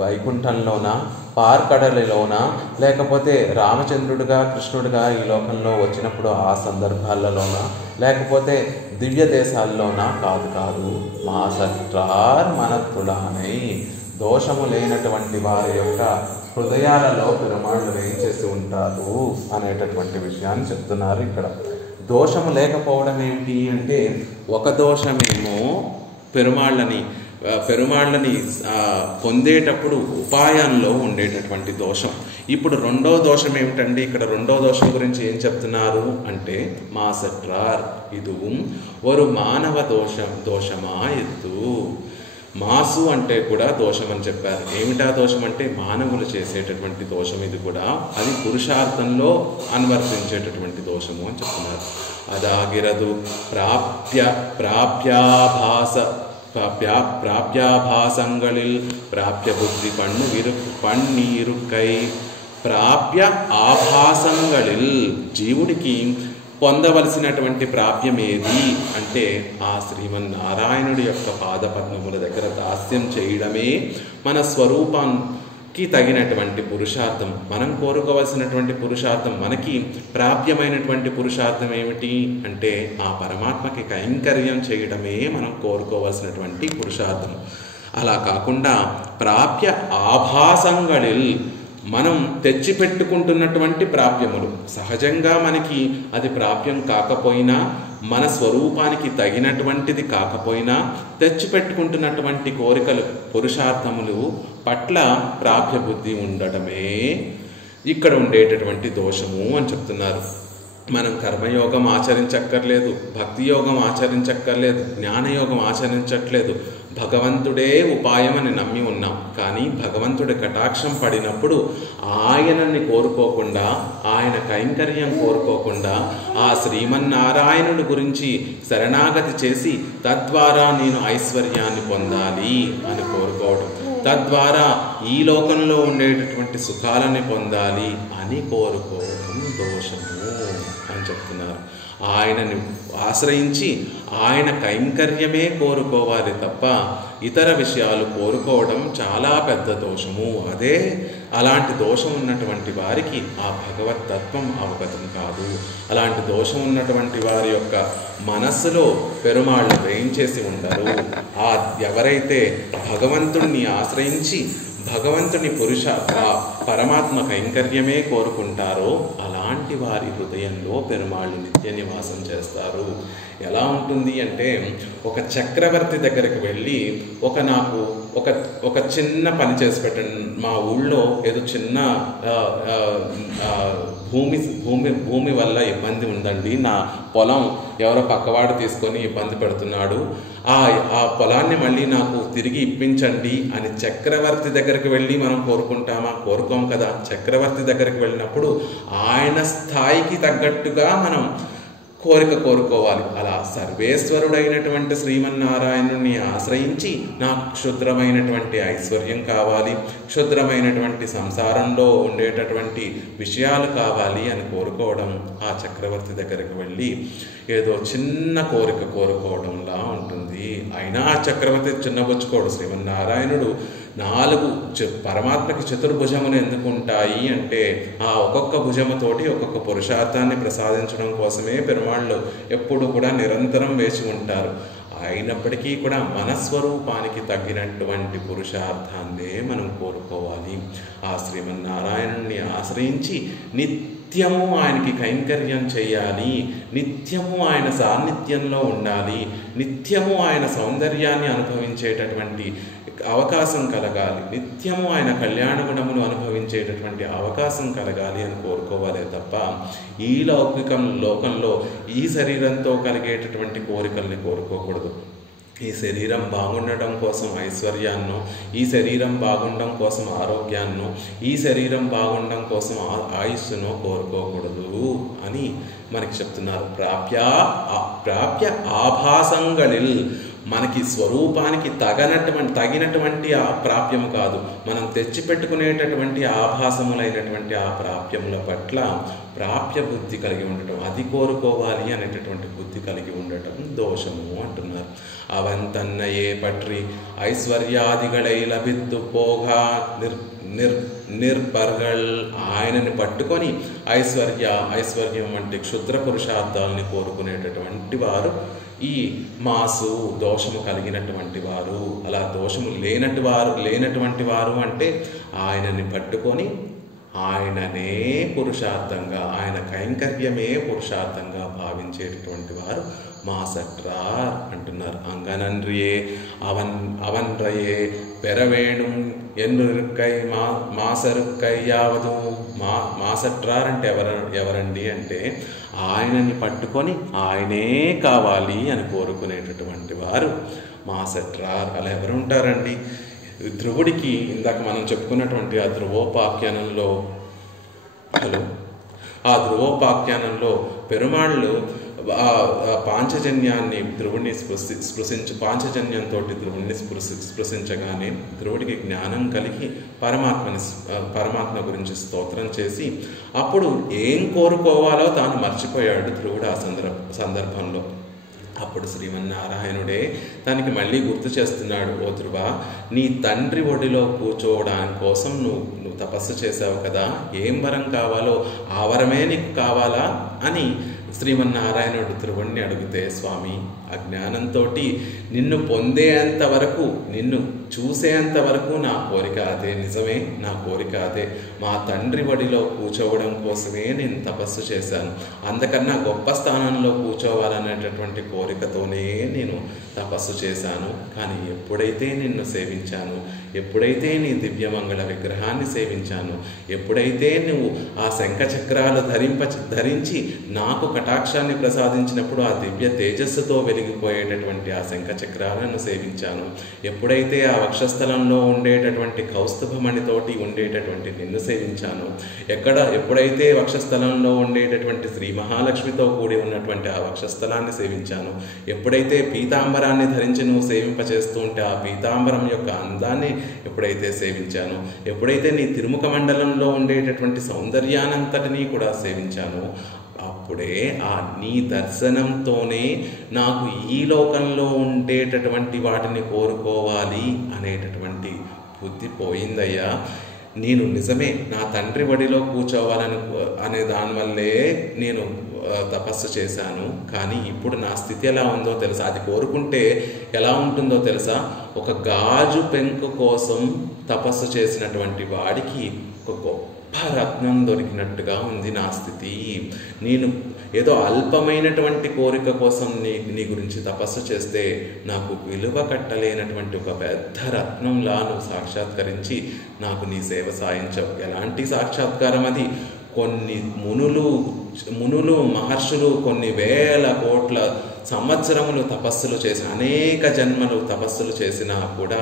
వైకుంఠంలోనా, పార్కడలిలోనా, లేకపోతే రామచంద్రుడిగా కృష్ణుడిగా ఈ లోకంలో వచ్చినప్పుడు ఆ సందర్భాలలోనా, లేకపోతే దివ్య దేశాల్లోనా? కాదు. మాసట్రార్ మనత్తుడానై, దోషము లేనటువంటి వారి యొక్క హృదయాలలో పెరుమాళ్ళు వేయించేసి ఉంటారు అనేటటువంటి విషయాన్ని చెప్తున్నారు ఇక్కడ. దోషము లేకపోవడం ఏమిటి అంటే, ఒక దోషమేమో పెరుమాళ్ళని పొందేటప్పుడు ఉపాయంలో ఉండేటటువంటి దోషం. ఇప్పుడు రెండో దోషం ఏమిటండి? ఇక్కడ రెండో దోషం గురించి ఏం చెప్తున్నారు అంటే, మాసట్రార్ ఇదుவும் ஒரு మానవ దోషమా ఎత్తు. మాసు అంటే కూడా దోషం అని చెప్పారు. ఏమిటా దోషం అంటే మానవులు చేసేటటువంటి దోషం ఇది కూడా. అది పురుషార్థంలో అనువర్తించేటటువంటి దోషము అని చెప్తున్నారు. అదాగిరదు ప్రాప్యాభాసంగళిల్ ప్రాప్య బుద్ధి పన్నీరుకై ప్రాప్య ఆభాసంగళిల్, జీవుడికి పొందవలసినటువంటి ప్రాప్యం ఏది అంటే ఆ శ్రీమన్నారాయణుడి యొక్క పాదపద్మముల దగ్గర దాస్యం చేయడమే మన స్వరూపానికి తగినటువంటి పురుషార్థం. మనం కోరుకోవలసినటువంటి పురుషార్థం, మనకి ప్రాప్యమైనటువంటి పురుషార్థం ఏమిటి అంటే ఆ పరమాత్మకి కైంకర్యం చేయడమే మనం కోరుకోవలసినటువంటి పురుషార్థం. అలా కాకుండా ప్రాప్య ఆభాసంగళిల్, మనం తెచ్చిపెట్టుకుంటున్నటువంటి ప్రాప్యములు, సహజంగా మనకి అది ప్రాప్యం కాకపోయినా, మన స్వరూపానికి తగినటువంటిది కాకపోయినా, తెచ్చిపెట్టుకుంటున్నటువంటి కోరికలు పురుషార్థములు పట్ల ప్రాప్య బుద్ధి ఉండటమే ఇక్కడ ఉండేటటువంటి దోషము అని చెప్తున్నారు. మనం కర్మయోగం ఆచరించక్కర్లేదు, భక్తి యోగం ఆచరించక్కర్లేదు, జ్ఞానయోగం ఆచరించట్లేదు, భగవంతుడే ఉపాయం అని నమ్మి ఉన్నాం. కానీ భగవంతుడి కటాక్షం పడినప్పుడు ఆయనని కోరుకోకుండా, ఆయన కైంకర్యం కోరుకోకుండా, ఆ శ్రీమన్నారాయణుడి గురించి శరణాగతి చేసి తద్వారా నేను ఐశ్వర్యాన్ని పొందాలి అని కోరుకోవడం, తద్వారా ఈ లోకంలో ఉండేటటువంటి సుఖాలని పొందాలి అని కోరుకోవడం దోషము అని చెప్తున్నారు. ఆయనని ఆశ్రయించి ఆయన కైంకర్యమే కోరుకోవాలి తప్ప ఇతర విషయాలు కోరుకోవడం చాలా పెద్ద దోషము. అదే అలాంటి దోషం ఉన్నటువంటి వారికి ఆ భగవద్దత్వం అవగతం కాదు. అలాంటి దోషం ఉన్నటువంటి వారి యొక్క మనస్సులో పెరుమాళ్ళు వేయించేసి ఉండరు. ఎవరైతే భగవంతుణ్ణి ఆశ్రయించి భగవంతుని పరమాత్మ కైంకర్యమే కోరుకుంటారో అలాంటి వారి హృదయంలో పెరుమాళ్ళు నిత్య నివాసం చేస్తారు. ఎలా ఉంటుంది అంటే, ఒక చక్రవర్తి దగ్గరికి వెళ్ళి నాకు ఒక చిన్న పని చేసి పెట్టండి, మా ఊళ్ళో ఏదో చిన్న భూమి వల్ల ఇబ్బంది ఉందండి, నా పొలం ఎవరో పక్కవాడు తీసుకొని ఇబ్బంది పెడుతున్నాడు, ఆ పొలాన్ని మళ్ళీ నాకు తిరిగి ఇప్పించండి అని చక్రవర్తి దగ్గరికి వెళ్ళి మనం కోరుకుంటామా? కోరుకోం కదా. చక్రవర్తి దగ్గరికి వెళ్ళినప్పుడు ఆయన స్థాయికి తగ్గట్టుగా మనం కోరిక కోరుకోవాలి. అలా సర్వేశ్వరుడైనటువంటి శ్రీమన్నారాయణుని ఆశ్రయించి నాకు క్షుద్రమైనటువంటి ఐశ్వర్యం కావాలి, క్షుద్రమైనటువంటి సంసారంలో ఉండేటటువంటి విషయాలు కావాలి అని కోరుకోవడం ఆ చక్రవర్తి దగ్గరికి వెళ్ళి ఏదో చిన్న కోరిక కోరుకోవడంలా ఉంటుంది. అయినా ఆ చక్రవర్తి చిన్నబుచ్చుకోడు. శ్రీమన్నారాయణుడు 4 పరమాత్మకి చతుర్భుజములు ఎందుకు ఉంటాయి అంటే ఆ ఒక్కొక్క భుజముతోటి ఒక్కొక్క పురుషార్థాన్ని ప్రసాదించడం కోసమే పెరుమాళ్ళు ఎప్పుడు కూడా నిరంతరం వేచి ఉంటారు. అయినప్పటికీ కూడా మనస్వరూపానికి తగ్గినటువంటి పురుషార్థాన్నే మనం కోరుకోవాలి. ఆ శ్రీమన్నారాయణుణ్ణి ఆశ్రయించి నిత్యము ఆయనకి కైంకర్యం చేయాలి, నిత్యము ఆయన సాన్నిధ్యంలో ఉండాలి, నిత్యము ఆయన సౌందర్యాన్ని అనుభవించేటటువంటి అవకాశం కలగాలి, నిత్యము ఆయన కళ్యాణ గుణములు అనుభవించేటటువంటి అవకాశం కలగాలి అని కోరుకోవాలే తప్ప ఈ లోకంలో ఈ శరీరంతో కలిగేటటువంటి కోరికల్ని కోరుకోకూడదు. ఈ శరీరం బాగుండడం కోసం ఐశ్వర్యాన్నో, ఈ శరీరం బాగుండడం కోసం ఆరోగ్యాన్నో, ఈ శరీరం బాగుండడం కోసం ఆయుస్సునో కోరుకోకూడదు అని మనకి చెప్తున్నారు. ప్రాప్య ఆభాసంగళిల్, మనకి స్వరూపానికి తగినటువంటి ఆ ప్రాప్యము కాదు, మనం తెచ్చిపెట్టుకునేటటువంటి ఆభాసములైనటువంటి ఆ ప్రాప్యముల పట్ల ప్రాప్య బుద్ధి కలిగి ఉండటం, అది కోరుకోవాలి అనేటటువంటి బుద్ధి కలిగి ఉండటం దోషము అంటున్నారు. అవంతన్నయే పట్రి ఐశ్వర్యాదిగళై లభిత్తు పోగా నిర్పర్గల్, ఆయనని పట్టుకొని ఐశ్వర్యం వంటి క్షుద్ర పురుషార్థాలని కోరుకునేటటువంటి వారు ఈ మాసు దోషము కలిగినటువంటి వారు. అలా దోషము లేనటువంటి వారు అంటే ఆయనని పట్టుకొని ఆయననే పురుషార్థంగా, ఆయన కైంకర్యమే పురుషార్థంగా భావించేటటువంటి వారు మాసట్రార్ అంటున్నారు. అంగనన్రియే అవన్రయే పెరవేణుం ఎన్నురుక్కై మాసరుక్కై యావదు. మాసట్రార్ అంటే ఎవరండి అంటే ఆయనని పట్టుకొని ఆయనే కావాలి అని కోరుకునేటటువంటి వారు మాసట్రార్. అలా ఎవరు ఉంటారండి? ధ్రువుడికి ఇందాక మనం చెప్పుకున్నటువంటి ఆ ధ్రువోపాఖ్యానంలో పెరుమాళ్ళు పాంచజన్యాన్ని ధ్రువుడిని పాంచజన్యంతో ధ్రువుడిని స్పృశించగానే ధ్రువుడికి జ్ఞానం కలిగి పరమాత్మ గురించి స్తోత్రం చేసి అప్పుడు ఏం కోరుకోవాలో తాను మర్చిపోయాడు ధ్రువుడు ఆ సందర్భంలో. అప్పుడు శ్రీమన్నారాయణుడే తనకి మళ్ళీ గుర్తు చేస్తున్నాడు. ఓ ధ్రువ, నీ తండ్రి ఒడిలో కూర్చోవడానికి కోసం నువ్వు తపస్సు చేసావు కదా, ఏం వరం కావాలో ఆ వరమే నీకు కావాలా అని శ్రీమన్నారాయణుడు ధ్రువుణ్ణి అడిగితే, స్వామి అజ్ఞానంతో నిన్ను పొందేంత వరకు, నిన్ను చూసేంత వరకు నా కోరిక అదే, నిజమే నా కోరిక అదే. మా తండ్రి ఒడిలో కూర్చోవడం కోసమే నేను తపస్సు చేశాను, అందుకన్నా గొప్ప స్థానంలో కూర్చోవాలనేటటువంటి కోరికతోనే నేను తపస్సు చేశాను. కానీ ఎప్పుడైతే నిన్ను సేవించాను, ఎప్పుడైతే నీ దివ్యమంగళ విగ్రహాన్ని సేవించాను, ఎప్పుడైతే నువ్వు ఆ శంఖచక్రాలు ధరించి నాకు కటాక్షాన్ని ప్రసాదించినప్పుడు ఆ దివ్య తేజస్సుతో వెలిగిపోయేటటువంటి ఆ శంఖచక్రాలను సేవించాను, ఎప్పుడైతే ఆ వక్షస్థలంలో ఉండేటటువంటి కౌస్తుభమణితోటి ఉండేటటువంటి నిన్ను సేవించాను, ఎప్పుడైతే వక్షస్థలంలో ఉండేటటువంటి శ్రీ మహాలక్ష్మితో కూడి ఉన్నటువంటి ఆ వక్షస్థలాన్ని సేవించాను, ఎప్పుడైతే పీతాంబరాన్ని ధరించి నువ్వు సేవింపచేస్తూ ఉంటే ఆ పీతాంబరం యొక్క అందాన్ని ఎప్పుడైతే సేవించాను, ఎప్పుడైతే నీ తిరుముఖ మండలంలో ఉండేటటువంటి సౌందర్యానంతటినీ కూడా సేవించాను, అప్పుడే ఆ నీ దర్శనంతోనే నాకు ఈ లోకంలో ఉండేటటువంటి వాటిని కోరుకోవాలి అనేటటువంటి బుద్ధి పోయిందయ్యా. నేను నిజమే నా తండ్రి ఒడిలో అనే దానివల్లే నేను తపస్సు చేశాను. కానీ ఇప్పుడు నా స్థితి ఎలా ఉందో తెలుసా? అది కోరుకుంటే ఎలా ఉంటుందో తెలుసా? ఒక గాజు పెంకు కోసం తపస్సు చేసినటువంటి వాడికి ఒక గొప్ప రత్నం దొరికినట్టుగా ఉంది నా స్థితి. నేను ఏదో అల్పమైనటువంటి కోరిక కోసం నీ గురించి తపస్సు చేస్తే నాకు విలువ కట్టలేనటువంటి ఒక పెద్ద రత్నంలా నువ్వు సాక్షాత్కరించి నాకు నీ సేవ సాయించవు. ఎలాంటి సాక్షాత్కారం అది? కొన్ని మునులు మహర్షులు కొన్ని వేల కోట్ల సంవత్సరములు తపస్సులు చేసిన, అనేక జన్మలు తపస్సులు చేసినా కూడా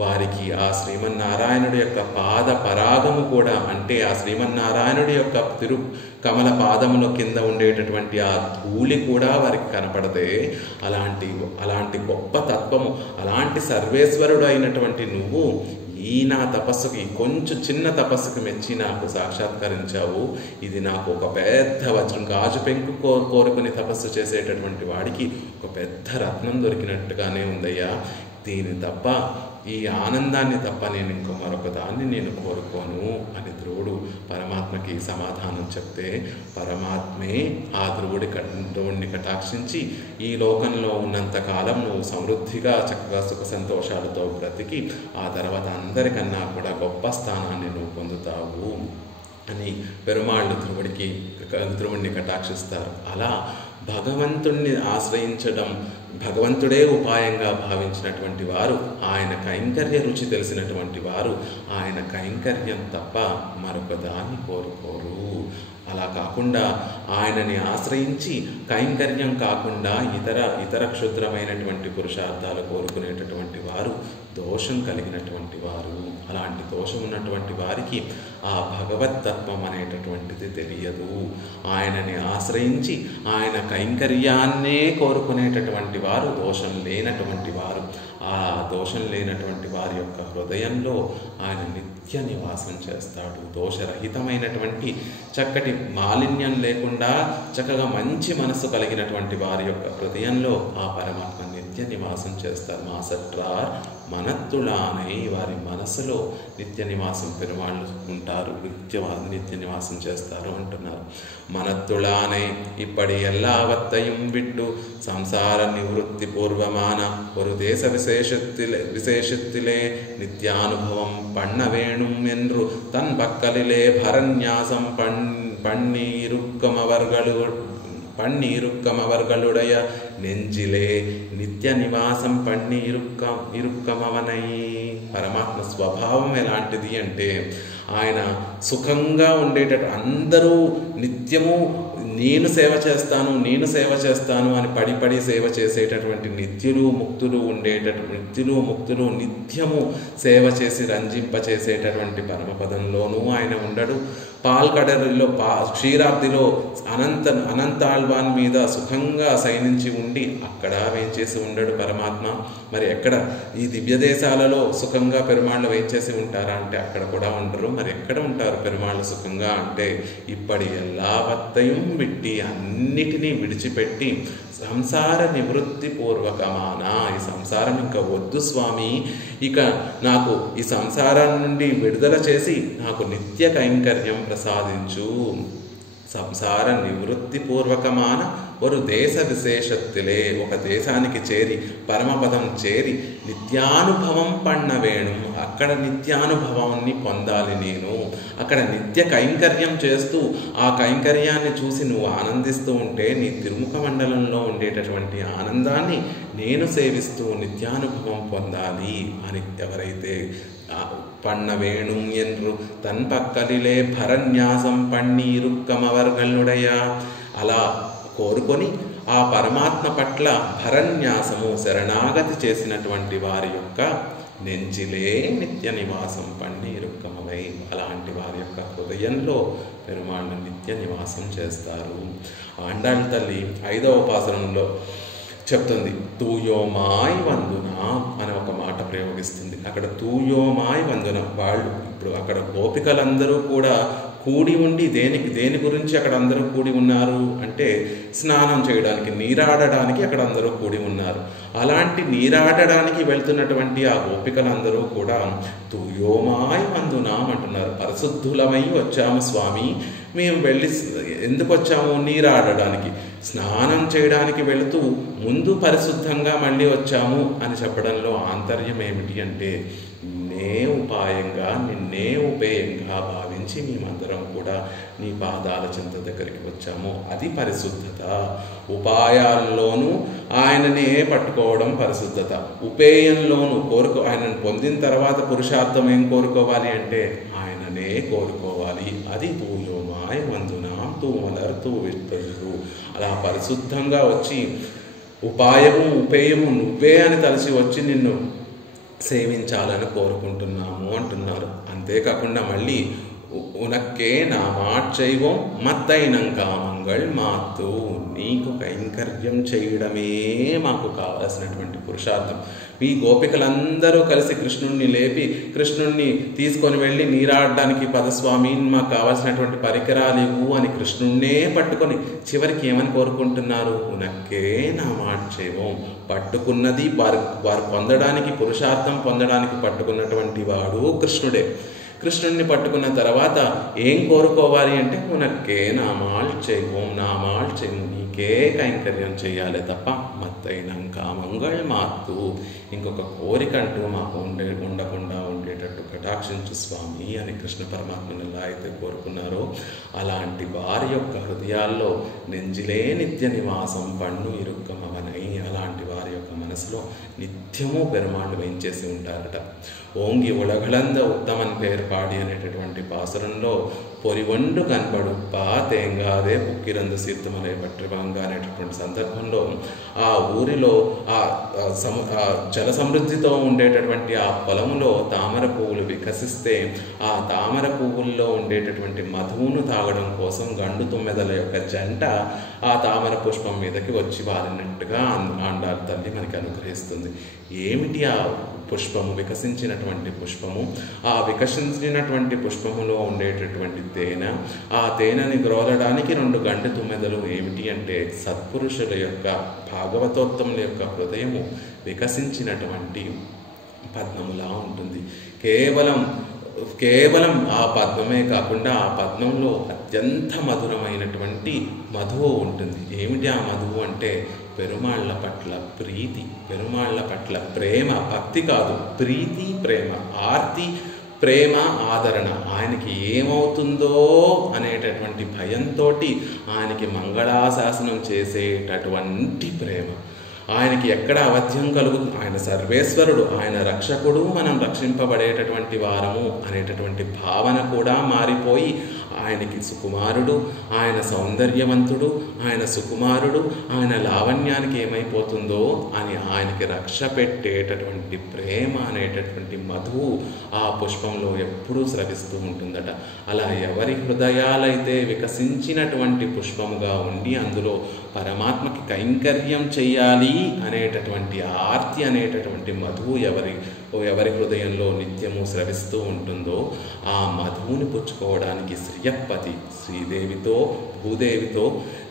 వారికి ఆ శ్రీమన్నారాయణుడి యొక్క పాద పరాగము కూడా, అంటే ఆ శ్రీమన్నారాయణుడి యొక్క కమల పాదముల కింద ఉండేటటువంటి ఆ ధూళి కూడా వారికి కనపడదే. అలాంటి గొప్ప తత్వము, అలాంటి సర్వేశ్వరుడు అయినటువంటి నువ్వు ఈ నా తపస్సుకి, కొంచెం చిన్న తపస్సుకి మెచ్చి నాకు సాక్షాత్కరించావు. ఇది నాకు ఒక పెద్ద వజ్రం, గాజు పెంకు కోరుకుని తపస్సు చేసేటటువంటి వాడికి ఒక పెద్ద రత్నం దొరికినట్టుగానే ఉందయ్యా. దీని తప్ప, ఈ ఆనందాన్ని తప్ప నేను ఇంకో మరొక దాన్ని నేను కోరుకోను అని ధ్రువుడు పరమాత్మకి సమాధానం చెప్తే, పరమాత్మే ఆ ధ్రువుడిని కటాక్షించి ఈ లోకంలో ఉన్నంతకాలం నువ్వు సమృద్ధిగా చక్కగా సుఖ సంతోషాలతో బ్రతికి ఆ తర్వాత అందరికన్నా కూడా గొప్ప స్థానాన్ని నువ్వు పొందుతావు అని పెరుమాళ్ళు ధ్రువుడిని కటాక్షిస్తారు. అలా భగవంతుణ్ణి ఆశ్రయించడం, భగవంతుడే ఉపాయంగా భావించినటువంటి వారు, ఆయన కైంకర్య రుచి తెలిసినటువంటి వారు ఆయన కైంకర్యం తప్ప మరొక దాన్ని కోరుకోరు. అలా కాకుండా ఆయనని ఆశ్రయించి కైంకర్యం కాకుండా ఇతర క్షుద్రమైనటువంటి పురుషార్థాలు కోరుకునేటటువంటి వారు దోషం కలిగినటువంటి వారు. అలాంటి దోషం ఉన్నటువంటి వారికి ఆ భగవత్తత్వం అనేటటువంటిది తెలియదు. ఆయనని ఆశ్రయించి ఆయన కైంకర్యాన్నే కోరుకునేటటువంటి వారు దోషం లేనటువంటి వారు. ఆ దోషం లేనటువంటి వారి యొక్క హృదయంలో ఆయన నిత్య నివాసం చేస్తాడు. దోషరహితమైనటువంటి చక్కటి మాలిన్యం లేకుండా చక్కగా మంచి మనస్సు కలిగినటువంటి వారి యొక్క హృదయంలో ఆ పరమాత్మ నిత్య నివాసం చేస్తారు. మాసట్రార్ మనత్తులానై వారి మనసులో నిత్య నివాసం పెరుమాళ్ళు ఉంటారు, నిత్య నివాసం చేస్తారు అంటున్నారు. మనత్తులానై ఇప్పటి ఎల్లావత్తయం విట్టు సంసార నివృత్తి పూర్వమాన ஒரு தேச விசேஷத்திலே நித்யானுபவம் பண்ண வேணும் என்று தன் பக்கலிலே பரநியாசம் பண்ணியிருக்கம் அவர்களுடைய நெஞ்சிலே నిత్య నివాసం పన్ని ఇరుక్కమవనై. పరమాత్మ స్వభావం ఎలాంటిది అంటే ఆయన సుఖంగా ఉండేటట్టు అందరూ నిత్యము నేను సేవ చేస్తాను అని పడి సేవ చేసేటటువంటి నిత్యులు ముక్తులు నిత్యము సేవ చేసి రంజింపచేసేటటువంటి పరమపదంలోనూ ఆయన ఉండడు. పాల్కడలిలో క్షీరాబ్దిలో అనంతాళ్వాన్ మీద సుఖంగా శయనించి ఉండి అక్కడ వేంచేసి ఉండడు పరమాత్మ. మరి ఎక్కడ ఈ దివ్య దేశాలలో సుఖంగా పెరుమాళ్ళు వేంచేసి ఉంటారా అంటే అక్కడ కూడా ఉండరు. మరి ఎక్కడ ఉంటారు పెరుమాళ్ళు సుఖంగా అంటే ఇప్పటి ఎల్లావత్తయం విట్టి అన్నిటినీ విడిచిపెట్టి సంసార నివృత్తి పూర్వకమాన ఈ సంసారం ఇంకా వద్దు స్వామి, ఇక నాకు ఈ సంసారం నుండి విడుదల చేసి నాకు నిత్య కైంకర్యం ప్రసాదించు. సంసార నివృత్తి పూర్వకమాన ஒரு దేశ విశేషత్తులే ఒక దేశానికి చేరి పరమపదం చేరి నిత్యానుభవం పన్న వేణు అక్కడ నిత్యానుభవాన్ని పొందాలి. నేను అక్కడ నిత్య కైంకర్యం చేస్తూ ఆ కైంకర్యాన్ని చూసి నువ్వు ఆనందిస్తూ ఉంటే నీ తిరుముఖ మండలంలో ఉండేటటువంటి ఆనందాన్ని నేను సేవిస్తూ నిత్యానుభవం పొందాలి అని ఎవరైతే பண்ண வேணும் என்று தன் பக்கலிலே பரநியாசம் பண்ணி ఇరుక్కమవర్గలుడయ అలా కోరుకొని ఆ పరమాత్మ పట్ల భరన్యాసము శరణాగతి చేసినటువంటి వారి యొక్క నెంజిలే నిత్య నివాసం పన్ని ఇరుక్కమవై అలాంటి వారి యొక్క హృదయంలో పెరుమాళ్ళు నిత్య నివాసం చేస్తారు. ఆండాళ్ళ తల్లి 5వ పాసరంలో చెప్తుంది, తూయోమాయ్ వందున అని ఒక మాట ప్రయోగిస్తుంది. అక్కడ తూయోమాయ్ వందున వాళ్ళు ఇప్పుడు అక్కడ గోపికలందరూ కూడా కూడి ఉండి దేని గురించి అక్కడ అందరూ కూడి ఉన్నారు అంటే స్నానం చేయడానికి, నీరాడడానికి అక్కడ అందరూ కూడి ఉన్నారు. అలాంటి నీరాడడానికి వెళ్తున్నటువంటి ఆ గోపికలందరూ కూడా తూయోమాయ్ వందునాం అంటున్నారు. పరిశుద్ధులమై వచ్చాము స్వామి, మేము వెళ్ళి ఎందుకు వచ్చాము? నీరాడడానికి, స్నానం చేయడానికి వెళుతూ ముందు పరిశుద్ధంగా మళ్ళీ వచ్చాము అని చెప్పడంలో ఆంతర్యం ఏమిటి అంటే నిన్నే ఉపాయంగా నిన్నే ఉపేయంగా భావించి మేమందరం కూడా నీ పాదాల చింత దగ్గరికి వచ్చాము. అది పరిశుద్ధత. ఉపాయాల్లోనూ ఆయననే పట్టుకోవడం పరిశుద్ధత, ఉపేయంలోనూ ఆయనను పొందిన తర్వాత పురుషార్థం ఏం కోరుకోవాలి అంటే ఆయననే కోరుకోవాలి. అది తూయోమాయ్ వందునాం తూమలర్ తూవిత్తరు. అలా పరిశుద్ధంగా వచ్చి ఉపాయము ఉపేయము నువ్వే అని తలసి వచ్చి నిన్ను సేవించాలని కోరుకుంటున్నాము అంటున్నారు. అంతేకాకుండా మళ్ళీ ఉనక్కే నా మాట్చైవం మత్తైనంకా మంగళ్ మాత్తు, నీకు కైంకర్యం చేయడమే మాకు కావలసినటువంటి పురుషార్థం. ఈ గోపికలందరూ కలిసి కృష్ణుణ్ణి లేపి కృష్ణుణ్ణి తీసుకొని వెళ్ళి నీరాడడానికి పదస్వామి మాకు కావాల్సినటువంటి పరికరాలు ఇవ్వు అని కృష్ణుణ్ణే పట్టుకొని చివరికి ఏమని కోరుకుంటున్నారు? ఉనక్కే నా మాట్చైవం, పట్టుకున్నది వారు పొందడానికి పురుషార్థం పొందడానికి పట్టుకున్నటువంటి వాడు కృష్ణుడే. కృష్ణుడిని పట్టుకున్న తర్వాత ఏం కోరుకోవాలి అంటే ఉనక్కే నామాల్ చేయము, నీకే కైంకర్యం చేయాలి తప్ప మత్తైనంకా మంగళ్ మాత్తు, ఇంకొక కోరిక అంటూ మాకు ఉండకుండా ఉండేటట్టు కటాక్షించు స్వామి అని కృష్ణ పరమాత్మను ఎలా అయితే కోరుకున్నారో అలాంటి వారి యొక్క హృదయాల్లో నెంజిలే నిత్య నివాసం పన్ను ఇరుక్కమవనై, అలాంటి వారి యొక్క మనసులో నిత్యము పెరుమాళ్ళు వేయించేసి ఉంటారట. ఓంగి ఉలగళంద ఉత్తమన్ పేరు పాడి అనేటటువంటి పాసురంలో పొరివండు కనపడుప్ప తేంగాదే పుక్కిరందు సీర్తమలై పట్టివాంగ అనేటటువంటి సందర్భంలో ఆ ఊరిలో ఆ జల సమృద్ధితో ఉండేటటువంటి ఆ పొలములో తామర పువ్వులు వికసిస్తే ఆ తామర పువ్వుల్లో ఉండేటటువంటి మధువును తాగడం కోసం గండు తుమ్మెదల యొక్క జంట ఆ తామర పుష్పం మీదకి వచ్చి వారినట్టుగా ఆండాళ్ళ తల్లి మనకి అనుగ్రహిస్తుంది. ఏమిటి ఆ పుష్పము? వికసించినటువంటి పుష్పము. ఆ వికసించినటువంటి పుష్పములో ఉండేటటువంటి తేనె. ఆ తేనెని గ్రోలడానికి 2 గండు తుమ్మెదలు. ఏమిటి అంటే సత్పురుషుల యొక్క, భాగవతోత్తముల యొక్క హృదయము వికసించినటువంటి పద్మములా ఉంటుంది. కేవలం ఆ పద్మమే కాకుండా ఆ పద్మంలో అత్యంత మధురమైనటువంటి మధువు ఉంటుంది. ఏమిటి ఆ మధువు అంటే పెరుమాళ్ళ పట్ల ప్రీతి, పెరుమాళ్ళ పట్ల ప్రేమ. భక్తి కాదు, ప్రీతి, ప్రేమ, ఆర్తి, ప్రేమ, ఆదరణ. ఆయనకి ఏమవుతుందో అనేటటువంటి భయంతో ఆయనకి మంగళాశాసనం చేసేటటువంటి ప్రేమ. ఆయనకి ఎక్కడ అవధ్యం కలుగుతుంది? ఆయన సర్వేశ్వరుడు, ఆయన రక్షకుడు, మనం రక్షింపబడేటటువంటి వారము అనేటటువంటి భావన కూడా మారిపోయి ఆయనకి సుకుమారుడు, ఆయన సౌందర్యవంతుడు, ఆయన సుకుమారుడు, ఆయన లావణ్యానికి ఏమైపోతుందో అని ఆయనకి రక్ష పెట్టేటటువంటి ప్రేమ అనేటటువంటి మధువు ఆ పుష్పంలో ఎప్పుడూ స్రవిస్తూ ఉంటుందట. అలా ఎవరి హృదయాలైతే వికసించినటువంటి పుష్పముగా ఉండి అందులో పరమాత్మకి కైంకర్యం చెయ్యాలి అనేటటువంటి ఆర్తి అనేటటువంటి మధువు ఎవరి హృదయంలో నిత్యము స్రవిస్తూ ఉంటుందో ఆ మధువుని పుచ్చుకోవడానికి శ్రియపతి శ్రీదేవితో, భూదేవితో,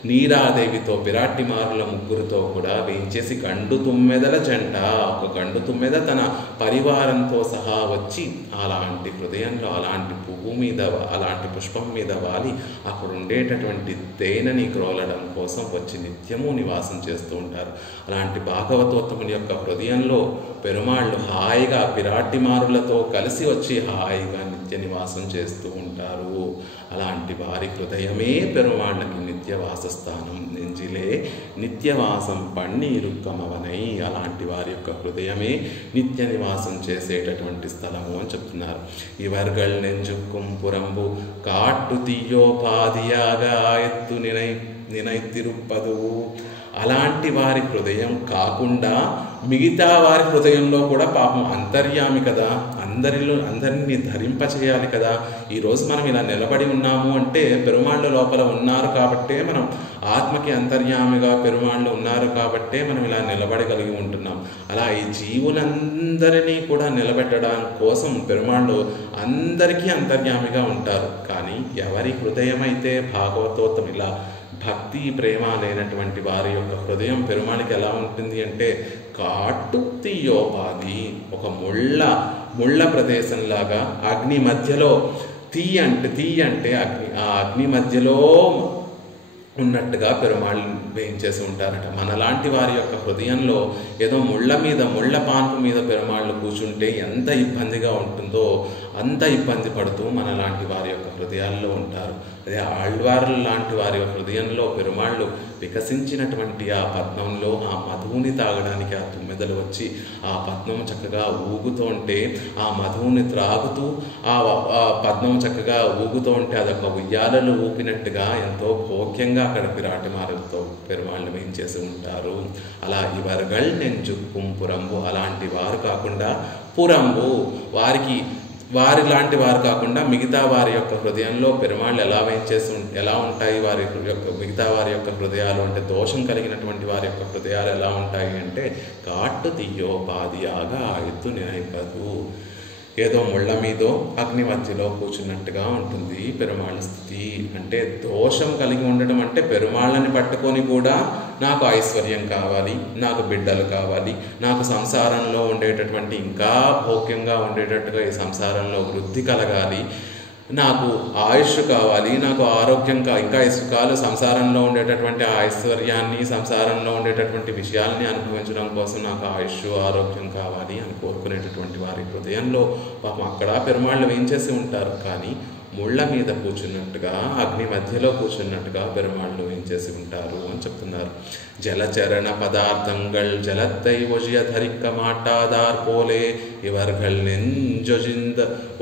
నీరాదేవితో, పిరాటిమారుల ముగ్గురితో కూడా వేయించేసి గండు తుమ్మెదల జంట, ఒక గండు తుమ్మెద తన పరివారంతో సహా వచ్చి అలాంటి హృదయంలో అలాంటి పువ్వు మీద, అలాంటి పుష్పం మీద వాలి అక్కడ ఉండేటటువంటి తేనెని క్రోలడం కోసం వచ్చి నిత్యము నివాసం చేస్తూ ఉంటారు. అలాంటి భాగవతోత్తముని యొక్క హృదయంలో పెరుమాళ్ళు హాయిగా పిరాటిమారులతో కలిసి వచ్చి హాయిగా నిత్య నివాసం చేస్తూ ఉంటారు. అలాంటి వారి హృదయమే పెరుమాళ్ళకి నిత్య వాసస్థానం. నెంజిలే నిత్యవాసం పన్నీరుక్కమవనై. అలాంటి వారి యొక్క హృదయమే నిత్య నివాసం చేసేటటువంటి స్థలము అని చెప్తున్నారు. ఇవర్గల్ నెంజుక్కుం పురంబు కాట్టు తీయోపాధియాగ ఎత్తు నినైతిరుప్పదు. అలాంటి వారి హృదయం కాకుండా మిగతా వారి హృదయంలో కూడా పాపం అంతర్యామి కదా, అందరినీ ధరింపచేయాలి కదా. ఈరోజు మనం ఇలా నిలబడి ఉన్నాము అంటే పెరుమాళ్ళ లోపల ఉన్నారు కాబట్టే, మనం ఆత్మకి అంతర్యామిగా పెరుమాళ్ళు ఉన్నారు కాబట్టే మనం ఇలా నిలబడగలిగి ఉంటున్నాం. అలా ఈ జీవులందరినీ కూడా నిలబెట్టడం కోసం పెరుమాళ్ళు అందరికీ అంతర్యామిగా ఉంటారు. కానీ ఎవరి హృదయం అయితే భాగవతోత్తం ఇలా భక్తి, ప్రేమ లేనటువంటి వారి యొక్క హృదయం పెరుమాళికి ఎలా ఉంటుంది అంటే కాటు తీయోపాధి, ఒక ముళ్ళ ప్రదేశంలాగా అగ్ని మధ్యలో. తీ అంటే అగ్ని, ఆ అగ్ని మధ్యలో ఉన్నట్టుగా పెరుమాళ్ళు వేయించేసి ఉంటారట. మనలాంటి వారి యొక్క హృదయంలో ఏదో ముళ్ళ పాన్పు మీద పెరుమాళ్ళు కూర్చుంటే ఎంత ఇబ్బందిగా ఉంటుందో అంత ఇబ్బంది పడుతూ మనలాంటి వారి యొక్క హృదయాల్లో ఉంటారు. అదే ఆళ్వార్ల లాంటి వారి యొక్క హృదయంలో పెరుమాళ్ళు వికసించినటువంటి ఆ పద్మంలో ఆ మధువుని తాగడానికి ఆ తుమ్మెదలు వచ్చి ఆ పద్మం చక్కగా ఊగుతూ ఉంటే, ఆ మధువుని త్రాగుతూ ఆ పద్మం చక్కగా ఊగుతూ ఉంటే అదొక ఉయ్యాలలు ఊపినట్టుగా ఎంతో భోగ్యంగా అక్కడ పిరాటిమారులతో పెరుమాళ్ళు వేయించేసి ఉంటారు. అలా ఇవర్గల్ నెంజుక్కుం పురంబు, అలాంటి వారు కాకుండా పురంబు, వారి లాంటి వారు కాకుండా మిగతా వారి యొక్క హృదయంలో పెరుమాళ్ళు ఎలా ఉంటాయి, వారి యొక్క మిగతా వారి యొక్క హృదయాలు అంటే దోషం కలిగినటువంటి వారి యొక్క హృదయాలు ఎలా ఉంటాయి అంటే కాట్టు తీయోపాధియాగా ఎత్తు నినైపదు. ఏదో ముళ్ళ మీదో అగ్ని మధ్యలో కూర్చున్నట్టుగా ఉంటుంది పెరుమాళ్ళ స్థితి. అంటే దోషం కలిగి ఉండడం అంటే పెరుమాళ్ళని పట్టుకొని కూడా నాకు ఐశ్వర్యం కావాలి, నాకు బిడ్డలు కావాలి, నాకు సంసారంలో ఉండేటటువంటి ఇంకా భోగ్యంగా ఉండేటట్టుగా ఈ సంసారంలో వృద్ధి కలగాలి, నాకు ఆయుష్ కావాలి, నాకు ఆరోగ్యం ఇంకా ఈ సుఖాలు, సంసారంలో ఉండేటటువంటి ఆ ఐశ్వర్యాన్ని, సంసారంలో ఉండేటటువంటి విషయాల్ని అనుభవించడం కోసం నాకు ఆయుష్, ఆరోగ్యం కావాలి అని కోరుకునేటటువంటి వారి హృదయంలో పాపం అక్కడ పెరుమాళ్ళు వేయించేసి ఉంటారు. కానీ ముళ్ళ మీద కూర్చున్నట్టుగా, అగ్ని మధ్యలో కూర్చున్నట్టుగా పెరుమాళ్ళు ఏం చేసి ఉంటారు అని చెప్తున్నారు. జలచరణ పదార్థంగల్ జలத்தை ஒழிய தரிக்க மாட்டாதார் போலே இவர்கள்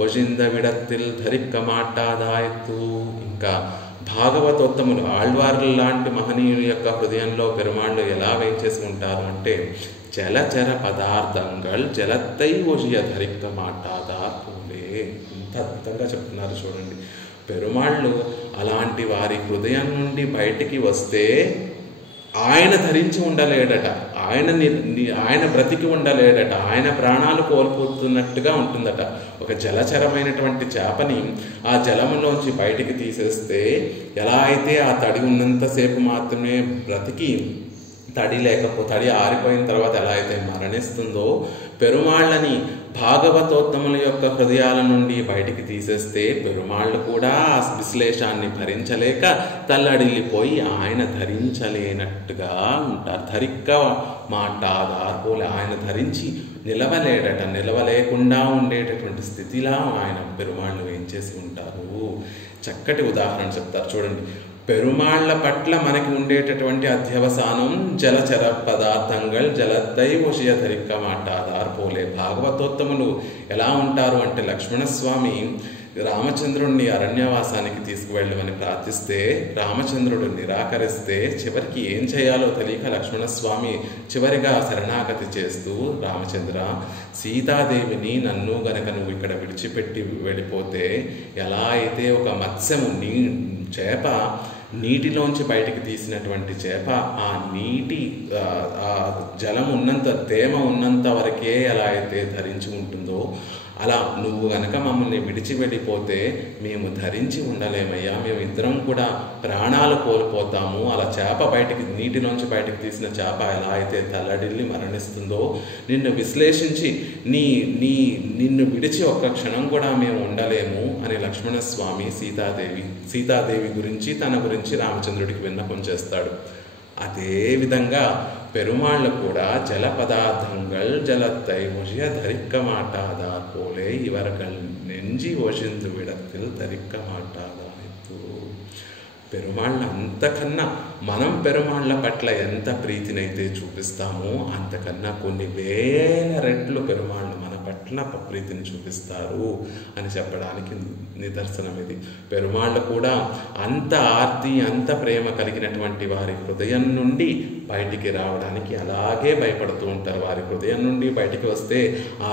ஒழிந்த విడத்தில் ధరిక్క మాటాదాయత్తు. ఇంకా భాగవతోత్తములు ఆళ్వార్లు లాంటి మహనీయుల యొక్క హృదయంలో పెరుమాళ్ళు ఎలా వేయించేసి ఉంటారు అంటే జలచర పదార్థంగల్ జలத்தை ஒழிய ధరిక్క మాటాదార్ పోలే. ఇంత అద్భుతంగా చెప్తున్నారు చూడండి. పెరుమాళ్ళు అలాంటి వారి హృదయం నుండి బయటికి వస్తే ఆయన ధరించి ఉండలేడట, ఆయన బ్రతికి ఉండలేడట, ఆయన ప్రాణాలు కోల్పోతున్నట్టుగా ఉంటుందట. ఒక జలచరమైనటువంటి చేపని ఆ జలములోంచి బయటికి తీసేస్తే ఎలా అయితే ఆ తడి ఉన్నంతసేపు మాత్రమే బ్రతికి తడి ఆరిపోయిన తర్వాత ఎలా అయితే మరణిస్తుందో, పెరుమాళ్ళని భాగవతోత్తముల యొక్క హృదయాల నుండి బయటికి తీసేస్తే పెరుమాళ్ళు కూడా ఆ విశ్లేషాన్ని భరించలేక తల్లడిల్లిపోయి ఆయన ధరించలేనట్టుగా ఉంటారు. ధరిక్క మాటాదార్ పోలే, ఆయన ధరించి నిలవలేడట, నిలవలేకుండా ఉండేటటువంటి స్థితిలా ఆయన పెరుమాళ్ళు ఏం చేసి ఉంటారు. చక్కటి ఉదాహరణ చెప్తారు చూడండి. పెరుమాళ్ల పట్ల మనకి ఉండేటటువంటి అధ్యవసానం జలచర పదార్థంగల్ జలத்தை ஒழிய ధరిక్క మాటాదార్ పోలే. భాగవతోత్తములు ఎలా ఉంటారు అంటే లక్ష్మణస్వామి రామచంద్రుడిని అరణ్యవాసానికి తీసుకువెళ్ళమని ప్రార్థిస్తే రామచంద్రుడు నిరాకరిస్తే చివరికి ఏం చేయాలో తెలియక లక్ష్మణస్వామి చివరిగా శరణాగతి చేస్తూ, రామచంద్ర, సీతాదేవిని నన్ను గనక నువ్వు ఇక్కడ విడిచిపెట్టి వెళ్ళిపోతే ఎలా అయితే ఒక మత్స్యము చేప నీటిలోంచి బయటికి తీసినటువంటి చేప ఆ నీటి ఆ జలం ఉన్నంత తేమ ఉన్నంత వరకే ఎలా అయితే ధరించి ఉంటుందో అలా నువ్వు గనక మమ్మల్ని విడిచి వెళ్ళిపోతే మేము ధరించి ఉండలేమయ్యా, మేము ఇద్దరం కూడా ప్రాణాలు కోల్పోతాము. అలా చేప నీటిలోంచి బయటికి తీసిన చేప ఎలా అయితే తల్లడిల్లి మరణిస్తుందో నిన్ను విశ్లేషించి నిన్ను విడిచి ఒక్క క్షణం కూడా మేము ఉండలేము అని లక్ష్మణస్వామి సీతాదేవి గురించి తన గురించి రామచంద్రుడికి విన్నపం చేస్తాడు. అదేవిధంగా పెరుమాళ్ళు కూడా జల పదార్థంగల్ జలத்தை ஒழிய ధరిక్క మాటాదార్ పోలే ఇవர்கள் நெஞ்சி ஒழிந்து விடத்தில் ధరిక్క మాటాదాయత్తు. పెరుమాళ్ళ అంతకన్నా మనం పెరుమాళ్ళ పట్ల ఎంత ప్రీతినైతే చూపిస్తామో అంతకన్నా కొన్ని వేల రెట్లు పెరుమాళ్ళు మన పట్ల ప్రీతిని చూపిస్తారు అని చెప్పడానికి నిదర్శనం ఇది. పెరుమాళ్ళు కూడా అంత ఆర్తి అంత ప్రేమ కలిగినటువంటి వారి హృదయం నుండి బయటికి రావడానికి అలాగే భయపడుతూ ఉంటారు. వారి హృదయం నుండి బయటికి వస్తే ఆ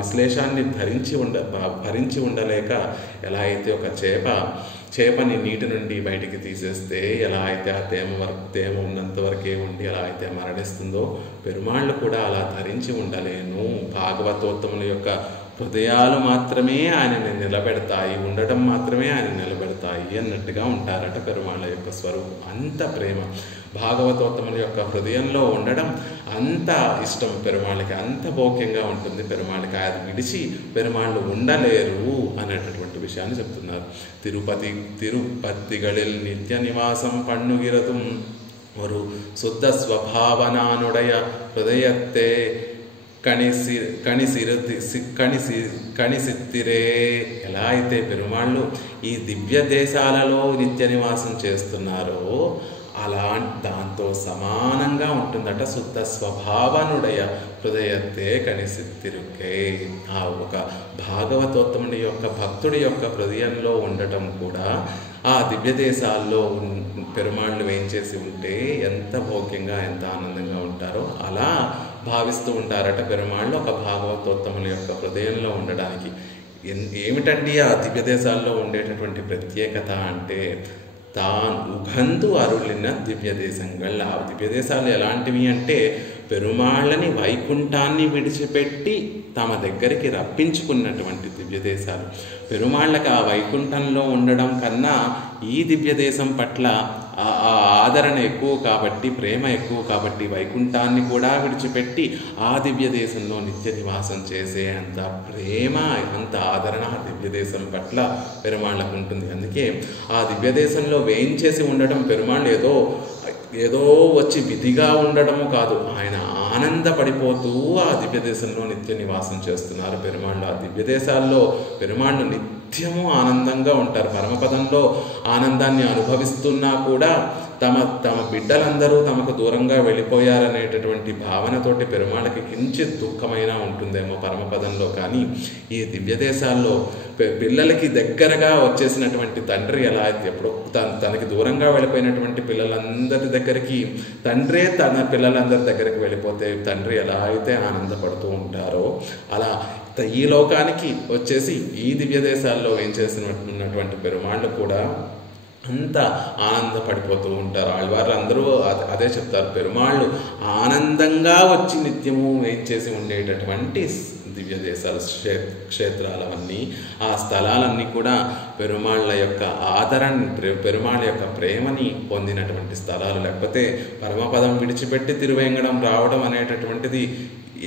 విశ్లేషాన్ని భరించి ఉండలేక ఎలా అయితే ఒక చేపని నీటి నుండి బయటికి తీసేస్తే ఎలా అయితే ఆ తేమ ఉన్నంత వరకే ఉండి ఎలా అయితే మరణిస్తుందో పెరుమాళ్ళు కూడా అలా ధరించి ఉండలేను. భాగవతోత్తముల యొక్క హృదయాలు మాత్రమే ఆయనని నిలబెడతాయి, ఉండటం మాత్రమే ఆయన నిలబెడతాయి అన్నట్టుగా ఉంటారట పెరుమాళ్ళ యొక్క స్వరూపం. అంత ప్రేమ భాగవతోత్తముల యొక్క హృదయంలో ఉండడం అంత ఇష్టం పెరుమాళ్ళకి, అంత భోగ్యంగా ఉంటుంది పెరుమాళ్ళకి. అది విడిచి పెరుమాళ్ళు ఉండలేరు అనేటటువంటి విషయాన్ని చెప్తున్నారు. తిరుపతిகளில் నిత్య నివాసం పన్నుగిరతుం ஒரு சுத்த ஸ்வபாவனானுடைய ஹிருதயத்தை కణిసిత్తిరే. ఎలా అయితే పెరుమాళ్ళు ఈ దివ్య దేశాలలో నిత్య నివాసం చేస్తున్నారో దాంతో సమానంగా ఉంటుందట శుద్ధ స్వభావనుడయ హృదయతే కణిసిత్తిరుకే. ఆ ఒక భాగవతోత్తముడి యొక్క భక్తుడి యొక్క హృదయంలో ఉండటం కూడా ఆ దివ్య దేశాల్లో పెరుమాళ్ళు వేయించేసి ఉంటే ఎంత భోగ్యంగా ఎంత ఆనందంగా ఉంటారో అలా భావిస్తూ ఉంటారట పెరుమాళ్ళు ఒక భాగవతోత్తముల యొక్క హృదయంలో ఉండడానికి. ఏమిటండి ఆ దివ్య దేశాల్లో ఉండేటటువంటి ప్రత్యేకత అంటే తాను ఉగందు అరులిన దివ్య దేశంగల్. ఆ దివ్య దేశాలు ఎలాంటివి అంటే పెరుమాళ్ళని వైకుంఠాన్ని విడిచిపెట్టి తమ దగ్గరికి రప్పించుకున్నటువంటి దివ్య దేశాలు. పెరుమాళ్ళకి ఆ వైకుంఠంలో ఉండడం కన్నా ఈ దివ్య దేశం పట్ల ఆ ఆదరణ ఎక్కువ కాబట్టి, ప్రేమ ఎక్కువ కాబట్టి వైకుంఠాన్ని కూడా విడిచిపెట్టి ఆ దివ్య దేశంలో నిత్య నివాసం చేసే అంత ప్రేమ అంత ఆదరణ ఆ దివ్య దేశం పట్ల పెరుమాళ్ళకు ఉంటుంది. అందుకే ఆ దివ్య దేశంలో వేయించేసి ఉండడం పెరుమాళ్ళు ఏదో వచ్చి విధిగా ఉండడము కాదు, ఆయన ఆనందపడిపోతూ ఆ దివ్య దేశంలో నిత్య నివాసం చేస్తున్నారు పెరుమాళ్ళు. ఆ దివ్య దేశాల్లో పెరుమాళ్ళు నిత్యము ఆనందంగా ఉంటారు. పరమపదంలో ఆనందాన్ని అనుభవిస్తున్నా కూడా తమ బిడ్డలందరూ తమకు దూరంగా వెళ్ళిపోయారనేటటువంటి భావనతోటి పెరుమాళ్ళకి కించిత్ దుఃఖమైనా ఉంటుందేమో పరమపదంలో. కానీ ఈ దివ్య దేశాల్లో పిల్లలకి దగ్గరగా వచ్చేసినటువంటి తండ్రి ఎలా అయితే ఎప్పుడో తనకి దూరంగా వెళ్ళిపోయినటువంటి పిల్లలందరి దగ్గరికి తండ్రే తన పిల్లలందరి దగ్గరికి వెళ్ళిపోతే తండ్రి ఎలా అయితే ఆనందపడుతూ ఉంటారో అలా ఈ లోకానికి వచ్చేసి ఈ దివ్య దేశాల్లో ఏం చేసినటువంటి పెరుమాళ్ళు కూడా అంత ఆనందపడిపోతూ ఉంటారు. ఆళ్వార్లు అందరూ అదే చెప్తారు, పెరుమాళ్ళు ఆనందంగా వచ్చి నిత్యము ఏం చేసి ఉండేటటువంటి దివ్య దేశాలు క్షేత్రాలవన్నీ, ఆ స్థలాలన్నీ కూడా పెరుమాళ్ళ యొక్క ఆదరణ, పెరుమాళ్ళ యొక్క ప్రేమని పొందినటువంటి స్థలాలు. లేకపోతే పరమపదం విడిచిపెట్టి తిరువేంగడం రావడం అనేటటువంటిది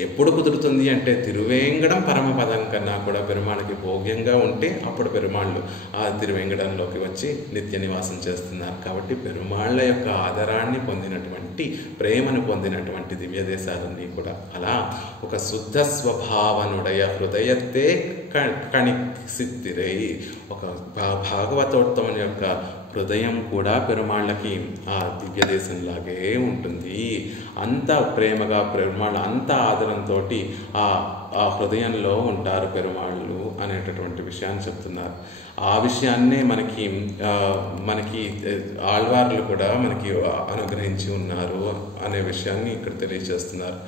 ఎప్పుడు కుదురుతుంది అంటే తిరువేంగడం పరమపదం కన్నా కూడా పెరుమాళ్ళకి భోగ్యంగా ఉంటే అప్పుడు పెరుమాళ్ళు ఆ తిరువేంగడంలోకి వచ్చి నిత్య నివాసం చేస్తున్నారు. కాబట్టి పెరుమాళ్ళ యొక్క ఆదరాన్ని పొందినటువంటి, ప్రేమను పొందినటువంటి దివ్య దేశాలన్నీ కూడా అలా ఒక శుద్ధ స్వభావనుడయ హృదయతే కణిసిత్తిరై, ఒక భాగవతోత్తముని యొక్క హృదయం కూడా పెరుమాళ్ళకి ఆ దివ్య దేశంలాగే ఉంటుంది. అంత ప్రేమగా పెరుమాళ్ళు, అంత ఆదరంతో ఆ హృదయంలో ఉంటారు పెరుమాళ్ళు అనేటటువంటి విషయాన్ని చెప్తున్నారు. ఆ విషయాన్నే మనకి ఆళ్వార్లు కూడా మనకి అనుగ్రహించి ఉన్నారు అనే విషయాన్ని ఇక్కడ తెలియజేస్తున్నారు.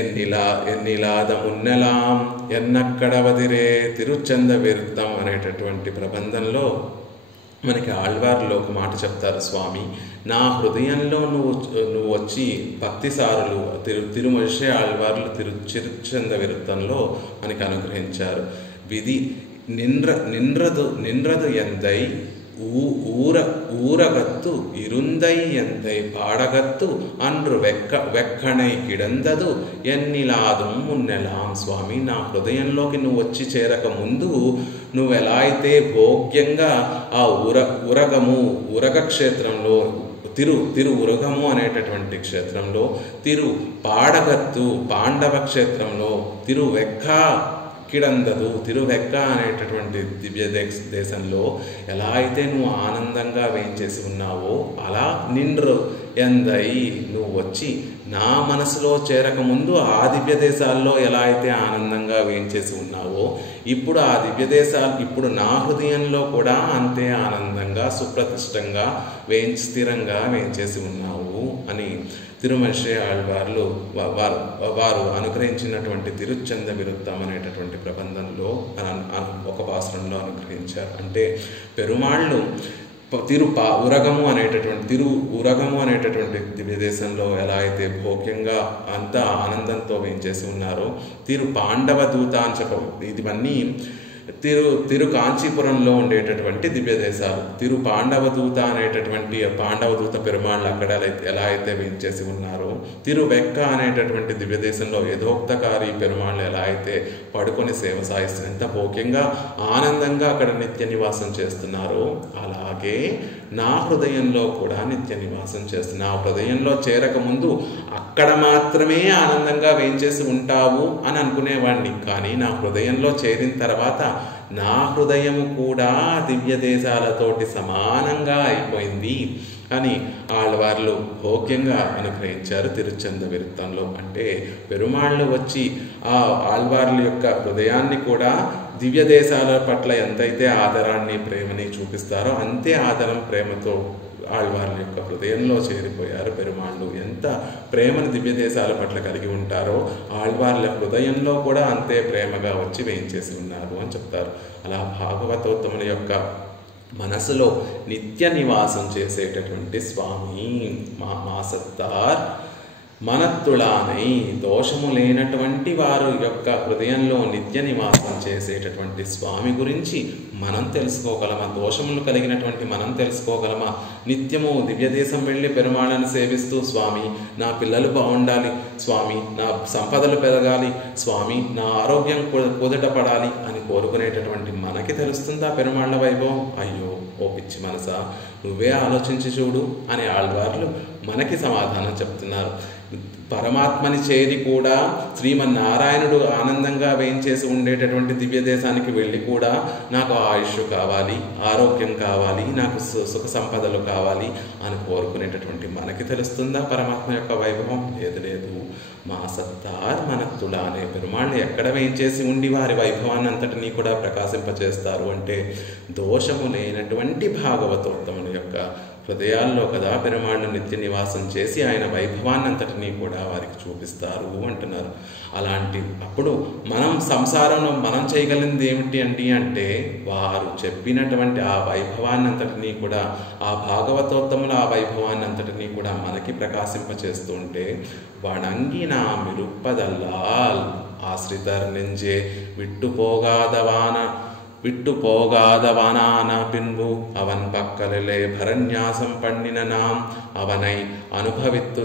ఎన్నిలాద మున్నెలాం ఎన్నక్కడవదిరే తిరుచంద విరుద్ధం అనేటటువంటి ప్రబంధంలో మనకి ఆళ్వార్లో ఒక మాట చెప్తారు, స్వామి నా హృదయంలో నువ్వు వచ్చి భక్తిసారులు తిరుమల్షే ఆళ్వార్లు తిరుచంద విరుద్ధంలో మనకి అనుగ్రహించారు. విధి నింద్రదు ఎందై ఊరగత్తు ఇరుందై ఎందై పాడగత్తు అండ్రు వెక్కణై కిడందదు ఎన్నిలాదు మున్నెలాం. స్వామి నా హృదయంలోకి నువ్వు వచ్చి చేరక ముందు నువ్వు ఎలా అయితే భోగ్యంగా ఆ ఉరగ క్షేత్రంలో తిరు ఉరగము అనేటటువంటి క్షేత్రంలో, పాడగత్తు పాండవ క్షేత్రంలో, తిరువెక్క కిడందదు తిరువెక్క అనేటటువంటి దివ్య దేశంలో ఎలా అయితే నువ్వు ఆనందంగా వేయించేసి ఉన్నావో అలా నిండ్రు ఎందై నువ్వు వచ్చి నా మనసులో చేరకముందు ఆ దివ్య దేశాల్లో ఎలా అయితే ఆనందంగా వేయించేసి ఉన్నావో ఇప్పుడు ఆ దివ్య దేశాలు ఇప్పుడు నా హృదయంలో కూడా అంతే ఆనందంగా సుప్రతిష్టంగా స్థిరంగా వేయించేసి ఉన్నావు అని తిరుమల్షే ఆళ్వార్లు వారు అనుగ్రహించినటువంటి తిరుచంద విరుద్ధం అనేటటువంటి ప్రబంధంలో ఒక పాసురంలో అనుగ్రహించారు. అంటే పెరుమాళ్ళు ఉరగము అనేటటువంటి దివ్య దేశంలో ఎలా అయితే భోగ్యంగా అంత ఆనందంతో వేయించేసి ఉన్నారో, పాండవ దూత అని ఇవన్నీ తిరు కాంచీపురంలో ఉండేటటువంటి దివ్య దేశాలు. పాండవదూత అనేటటువంటి పాండవదూత పెరుమాళ్ళు అక్కడ ఎలా అయితే వేయించేసి ఉన్నారో, తిరువెక్క అనేటటువంటి దివ్య దేశంలో యథోక్తకారి పెరుమాళ్ళు ఎలా అయితే పడుకొని సేవ సాయిస్తున్న ఎంత భోగ్యంగా ఆనందంగా అక్కడ నిత్య నివాసం చేస్తున్నారో అలాగే నా హృదయంలో కూడా నిత్య నివాసం చేస్తున్నా. నా హృదయంలో చేరకముందు అక్కడ మాత్రమే ఆనందంగా వేయించేసి ఉంటావు అని అనుకునేవాడిని. కానీ నా హృదయంలో చేరిన తర్వాత నా హృదయము కూడా దివ్య దేశాలతోటి సమానంగా అయిపోయింది అని ఆళ్వార్లు భోగ్యంగా అనుగ్రహించారు తిరుచంద విరుత్తంలో. అంటే పెరుమాళ్ళు వచ్చి ఆ ఆళ్వార్ల యొక్క హృదయాన్ని కూడా దివ్య దేశాల పట్ల ఎంతైతే ఆదరాన్ని ప్రేమని చూపిస్తారో అంతే ఆదరం ప్రేమతో ఆళ్వార్ల యొక్క హృదయంలో చేరిపోయారు పెరుమాళ్ళు. ఎంత ప్రేమను దివ్య దేశాల పట్ల కలిగి ఉంటారో ఆళ్వార్ల హృదయంలో కూడా అంతే ప్రేమగా వచ్చి వేయించేసి ఉన్నారు అని చెప్తారు. అలా భాగవతోత్తముల యొక్క మనసులో నిత్య నివాసం చేసేటటువంటి స్వామి మా సత్తార్ మనత్తుళానై, దోషము లేనటువంటి వారు యొక్క హృదయంలో నిత్య నివాసం చేసేటటువంటి స్వామి గురించి మనం తెలుసుకోగలమా? దోషములు కలిగినటువంటి మనం తెలుసుకోగలమా? నిత్యము దివ్యదేశం వెళ్ళి పెరుమాళ్ళను సేవిస్తూ స్వామి నా పిల్లలు బాగుండాలి, స్వామి నా సంపదలు పెరగాలి, స్వామి నా ఆరోగ్యం కుదుట పడాలి అని కోరుకునేటటువంటి మనకి తెలుస్తుందా పెరుమాళ్ళ వైభవం? అయ్యో ఓ పిచ్చి మనసా, నువ్వే ఆలోచించి చూడు అని ఆళ్వార్లు మనకి సమాధానం చెప్తున్నారు. పరమాత్మని చేరి కూడా శ్రీమన్నారాయణుడు ఆనందంగా వేయించేసి ఉండేటటువంటి దివ్య దేశానికి వెళ్ళి కూడా నాకు ఆయుష్ కావాలి, ఆరోగ్యం కావాలి, నాకు సుఖ సంపదలు కావాలి అని కోరుకునేటటువంటి మనకి తెలుస్తుందా పరమాత్మ యొక్క వైభవం? లేదు. మా సత్తార్ మనత్తుల అనే పెరుమాళ్ళు ఎక్కడ వేయించేసి ఉండి వారి వైభవాన్ని అంతటినీ కూడా ప్రకాశింపచేస్తారు అంటే దోషము లేనటువంటి భాగవతోత్తముని యొక్క హృదయాల్లో కదా పెరుమాళ్ళు నిత్య నివాసం చేసి ఆయన వైభవాన్ని అంతటినీ కూడా వారికి చూపిస్తారు అంటున్నారు. అలాంటి అప్పుడు మనం సంసారంలో మనం చేయగలిగింది ఏమిటి అంటే వారు చెప్పినటువంటి ఆ వైభవాన్ని అంతటినీ కూడా, ఆ భాగవతోత్తముల ఆ వైభవాన్ని అంతటినీ కూడా మనకి ప్రకాశింపచేస్తూ ఉంటే వణంగి నా మిరుప్పదల్లాల్ ఆశ్రితర్ నెంజే விட்டுப்போகாதவானான பின்பு அவன் பக்கலிலே பரநியாசம் பண்ணின நாம் அவனை అనుభవిత్తు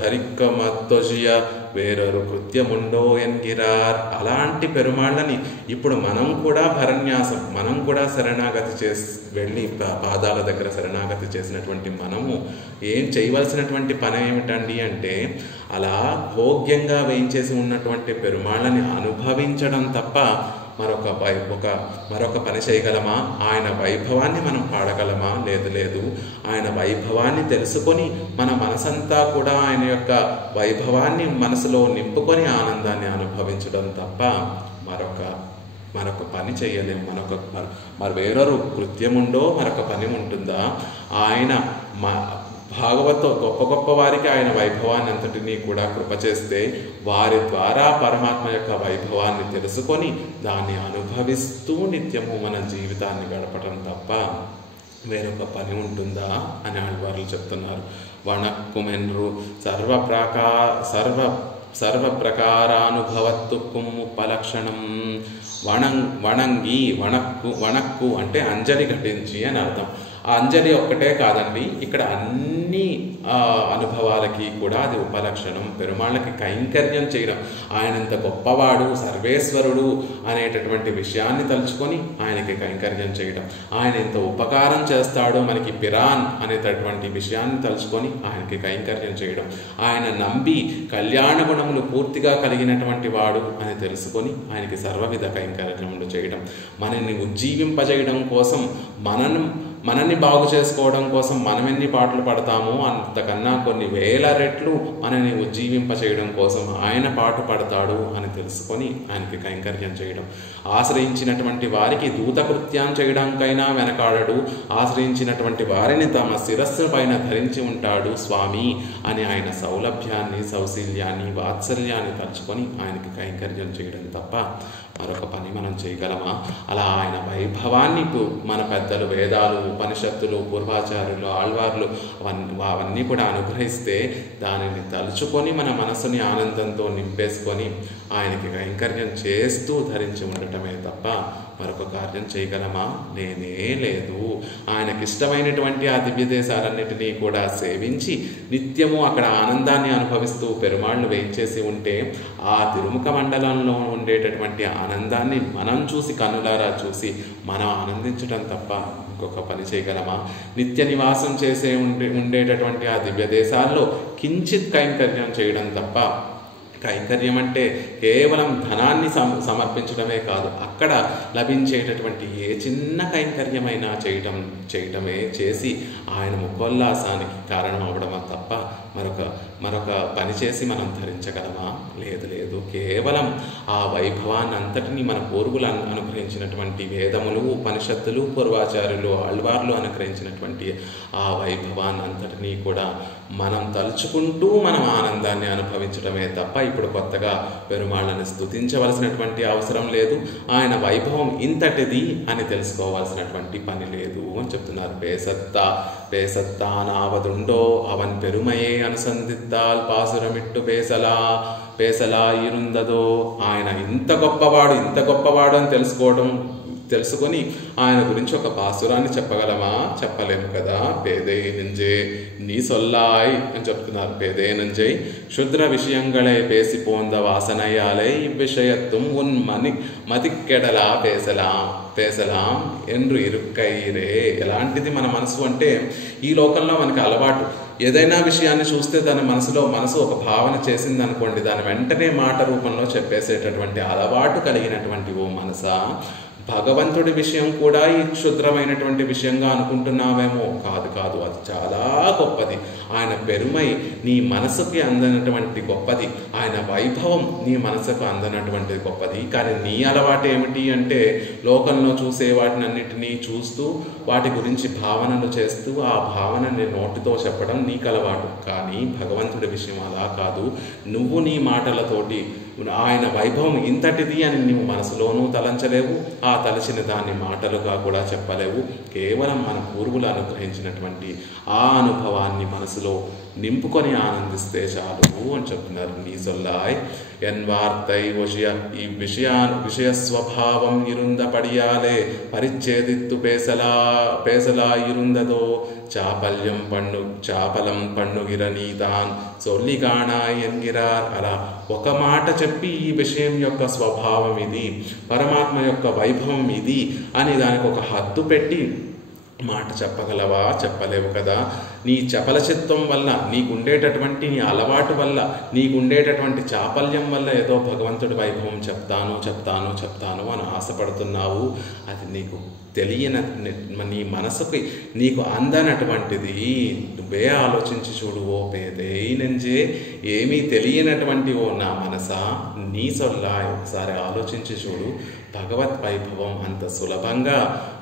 ధరిక్క మత్తొజియ వేరొరు కృత్యముండో ఎన్గిరార్. అలాంటి పెరుమాళ్ళని ఇప్పుడు మనం కూడా భరన్యాసం, మనం కూడా శరణాగతి వెళ్ళి పాదాల దగ్గర శరణాగతి చేసినటువంటి మనము ఏం చేయవలసినటువంటి పని ఏమిటండి అంటే అలా భోగ్యంగా వేయించేసి ఉన్నటువంటి పెరుమాళ్ళని అనుభవించడం తప్ప మరొక పని చేయగలమా? ఆయన వైభవాన్ని మనం పాడగలమా? లేదు. ఆయన వైభవాన్ని తెలుసుకొని మన మనసంతా కూడా ఆయన యొక్క వైభవాన్ని మనసులో నింపుకొని ఆనందాన్ని అనుభవించడం తప్ప మరొక పని చేయలేము. మరి వేరొరు కృత్యముండో మరొక పని ఉంటుందా? ఆయన గొప్ప గొప్ప వారికి ఆయన వైభవాన్ని అంతటినీ కూడా కృప చేస్తే వారి ద్వారా పరమాత్మ యొక్క వైభవాన్ని తెలుసుకొని దాన్ని అనుభవిస్తూ నిత్యము మన జీవితాన్ని గడపటం తప్ప వేరొక పని ఉంటుందా అని ఆళ్వార్లు చెప్తున్నారు. వణక్కుమెన్రు సర్వ ప్రకారానుభవత్తు ముప్పలక్షణం. వణక్కు అంటే అంజలి ఘటించి అని అర్థం. ఆ అంజలి ఒక్కటే కాదండి, ఇక్కడ అన్ని అనుభవాలకి కూడా అది ఉపలక్షణం. పెరుమాళ్ళకి కైంకర్యం చేయడం, ఆయనంత గొప్పవాడు సర్వేశ్వరుడు అనేటటువంటి విషయాన్ని తలుచుకొని ఆయనకి కైంకర్యం చేయడం, ఆయన ఎంత ఉపకారం చేస్తాడో మనకి పిరాన్ అనేటటువంటి విషయాన్ని తలుచుకొని ఆయనకి కైంకర్యం చేయడం, ఆయన నమ్మి కళ్యాణ గుణములు పూర్తిగా కలిగినటువంటి వాడు అని తెలుసుకొని ఆయనకి సర్వవిధ కైంకర్యములు చేయడం, మనల్ని ఉజ్జీవింపజేయడం కోసం మనల్ని బాగు చేసుకోవడం కోసం మనం ఎన్ని పాటలు పడతామో అంతకన్నా కొన్ని వేల రెట్లు మనల్ని ఉజ్జీవింపచేయడం కోసం ఆయన పాటు పడతాడు అని తెలుసుకొని ఆయనకి కైంకర్యం చేయడం, ఆశ్రయించినటువంటి వారికి దూతకృత్యం చేయడానికైనా వెనకాడడు, ఆశ్రయించినటువంటి వారిని తమ శిరస్సు పైన ధరించి ఉంటాడు స్వామి అని ఆయన సౌలభ్యాన్ని, సౌశీల్యాన్ని, వాత్సల్యాన్ని తలుచుకొని ఆయనకి కైంకర్యం చేయడం తప్ప మరొక పని మనం చేయగలమా? అలా ఆయన వైభవాన్ని మన పెద్దలు, వేదాలు, ఉపనిషత్తులు, పూర్వాచార్యులు, ఆళ్వార్లు అవన్నీ కూడా అనుగ్రహిస్తే దానిని తలుచుకొని మన మనసుని ఆనందంతో నింపేసుకొని ఆయనకి కైంకర్యం చేస్తూ ధరించి ఉండటమే తప్ప మరొక కార్యం చేయగలమా? లేదు. ఆయనకి ఇష్టమైనటువంటి ఆ దివ్య దేశాలన్నిటినీ కూడా సేవించి నిత్యము అక్కడ ఆనందాన్ని అనుభవిస్తూ పెరుమాళ్ళు వేయించేసి ఉంటే ఆ తిరుముఖ మండలంలో ఉండేటటువంటి ఆనందాన్ని మనం చూసి, కన్నులారా చూసి మనం ఆనందించడం తప్ప ఇంకొక పని చేయగలమా? నిత్య నివాసం చేసే ఉండేటటువంటి ఆ దివ్య దేశాల్లో కించిత్ కైంకర్యం చేయడం తప్ప, కైంకర్యం అంటే కేవలం ధనాన్ని సమర్పించడమే కాదు, అక్కడ లభించేటటువంటి ఏ చిన్న కైంకర్యమైనా చేయటమే చేసి ఆయన ముఖోల్లాసానికి కారణం అవడమా తప్ప మరొక పని చేసి మనం ధరించగలమా? లేదు. కేవలం ఆ వైభవాన్ని అంతటినీ మన పూర్వులు అనుగ్రహించినటువంటి వేదములు, ఉపనిషత్తులు, పూర్వాచార్యులు, ఆళ్వార్లు అనుగ్రహించినటువంటి ఆ వైభవాన్ని అంతటినీ కూడా మనం తలుచుకుంటూ మనం ఆనందాన్ని అనుభవించడమే తప్ప ఇప్పుడు కొత్తగా పెరుమాళ్ళని స్తుతించవలసినటువంటి అవసరం లేదు, ఆయన వైభవం ఇంతటిది అని తెలుసుకోవాల్సినటువంటి పని లేదు అని చెప్తున్నారు. పేసత్తానావదుండో అవన్ పెరుమయే అనుసంధిద్దాల్ పాసురమిట్టు పేసలా ఇరుందదో. ఆయన ఇంత గొప్పవాడు అని తెలుసుకొని ఆయన గురించి ఒక పాసురాన్ని చెప్పగలమా? చెప్పలేము కదా. పేదే నెంజే నీ సొల్లాయ్ అని చెప్తున్నారు. పేదే నెంజై క్షుద్ర విషయంగళే పేసి పోంద వాసనయాలే ఇవ్విషయత్వం ఉన్ మతిక్కెడలా పేసలాం ఎండ్రు ఇరుక్కైరే. ఎలాంటిది మన మనసు అంటే ఈ లోకంలో మనకి అలవాటు ఏదైనా విషయాన్ని చూస్తే తన మనసు ఒక భావన చేసింది అనుకోండి, దాని వెంటనే మాట రూపంలో చెప్పేసేటటువంటి అలవాటు కలిగినటువంటి ఓ మనసా, భగవంతుడి విషయం కూడా ఈ క్షుద్రమైనటువంటి విషయంగా అనుకుంటున్నావేమో. కాదు కాదు, అది చాలా గొప్పది. ఆయన పెరుమై నీ మనసుకి అందనటువంటి గొప్పది, ఆయన వైభవం నీ మనసుకు అందనటువంటిది గొప్పది. కానీ నీ అలవాటు ఏమిటి అంటే లోకంలో చూసే వాటిని అన్నిటినీ చూస్తూ వాటి గురించి భావనలు చేస్తూ ఆ భావనని నోటితో చెప్పడం నీకు అలవాటు. కానీ భగవంతుడి విషయం అలా కాదు. నువ్వు నీ మాటలతోటి ఆయన వైభవం ఇంతటిది అని నీవు మనసులోనూ తలంచలేవు, ఆ తలచిన దాన్ని మాటలుగా కూడా చెప్పలేవు. కేవలం మన పూర్వులు అనుగ్రహించినటువంటి ఆ అనుభవాన్ని మనసులో నింపుకొని ఆనందిస్తే చాలు అని చెప్తున్నారు. నీ సొల్లాయ్ ఎన్ వార్తై ఈ విషయ స్వభావం ఇరుంద పడియాలే పరిచ్ఛేదిత్తు పేసలా ఇరుందదో చాపలం పన్నుగిర నీతాన్ సొల్లిగాణాయ్ ఎన్గిరార్. అలా ఒక మాట చెప్పి ఈ విషయం యొక్క స్వభావం ఇది, పరమాత్మ యొక్క వైభవం ఇది అని దానికి ఒక హద్దు పెట్టి మాట చెప్పగలవా? చెప్పలేవు కదా. నీ చపల చిత్తం వల్ల, నీకుండేటటువంటి నీ అలవాటు వల్ల, నీకుండేటటువంటి చాపల్యం వల్ల ఏదో భగవంతుడి వైభవం చెప్తాను అని ఆశపడుతున్నావు. అది నీకు తెలియని, నీ మనసుకి నీకు అందనటువంటిది. నువ్వే ఆలోచించి చూడు ఓ పేదే నెంజే, ఏమీ తెలియనటువంటి ఓ నా మనసా, నీ సొల్లా ఒకసారి ఆలోచించి చూడు. భగవత్ వైభవం అంత సులభంగా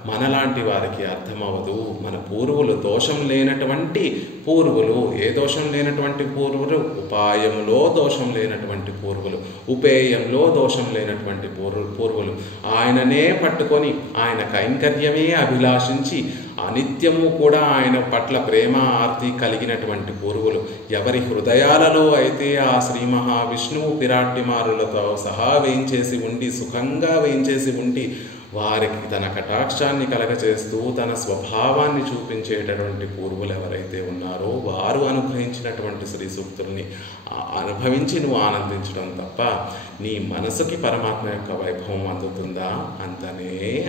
మనలాంటి వారికి అర్థమవదు. మన పూర్వులు దోషం లేనటువంటి పూర్వులు, ఏ దోషం లేనటువంటి పూర్వులు? ఉపాయంలో దోషం లేనటువంటి పూర్వులు, ఉపేయంలో దోషం లేనటువంటి పూర్వులు. ఆయననే పట్టుకొని ఆయన కైంకర్యమే అభిలాషించి అనిత్యము కూడా ఆయన పట్ల ప్రేమ ఆర్తి కలిగినటువంటి పూర్వులు. ఎవరి హృదయాలలో అయితే ఆ శ్రీ మహావిష్ణువు పిరాట్టిమారులతో సహా వేయించేసి ఉండి, సుఖంగా వేయించేసి ఉండి, వారికి తన కటాక్షాన్ని కలగచేస్తూ తన స్వభావాన్ని చూపించేటటువంటి పూర్వులు ఎవరైతే ఉన్నారో వారు అనుగ్రహించినటువంటి శ్రీ సూక్తుల్ని అనుభవించి నువ్వు ఆనందించడం తప్ప నీ మనసుకి పరమాత్మ యొక్క వైభవం అందుతుందా?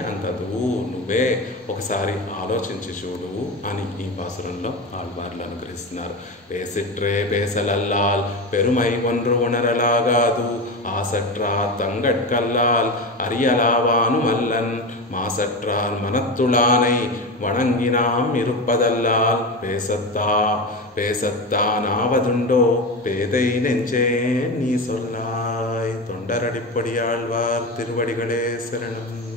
అంతదు. నువ్వే ఒకసారి ఆలోచించి చూడు అని ఈ పాసురంలో ఆళ్వార్లు అనుగ్రహిస్తున్నారు. பேசிற்றே பேசலல்லால் பெருமை ஒன்று உணரலாகாது ஆசற்றார் தங்கட்கல்லால் அறியலாவானுமல்லன் மாசற்றார் மனத்துளானை வணங்கினாம் இருப்பதல்லால் பேசத்தானாவதுண்டோ பேதை நெஞ்சே நீ சொல்லாய். தொண்டரடிப்படியாழ்வார் திருவடிகளே சரணம்.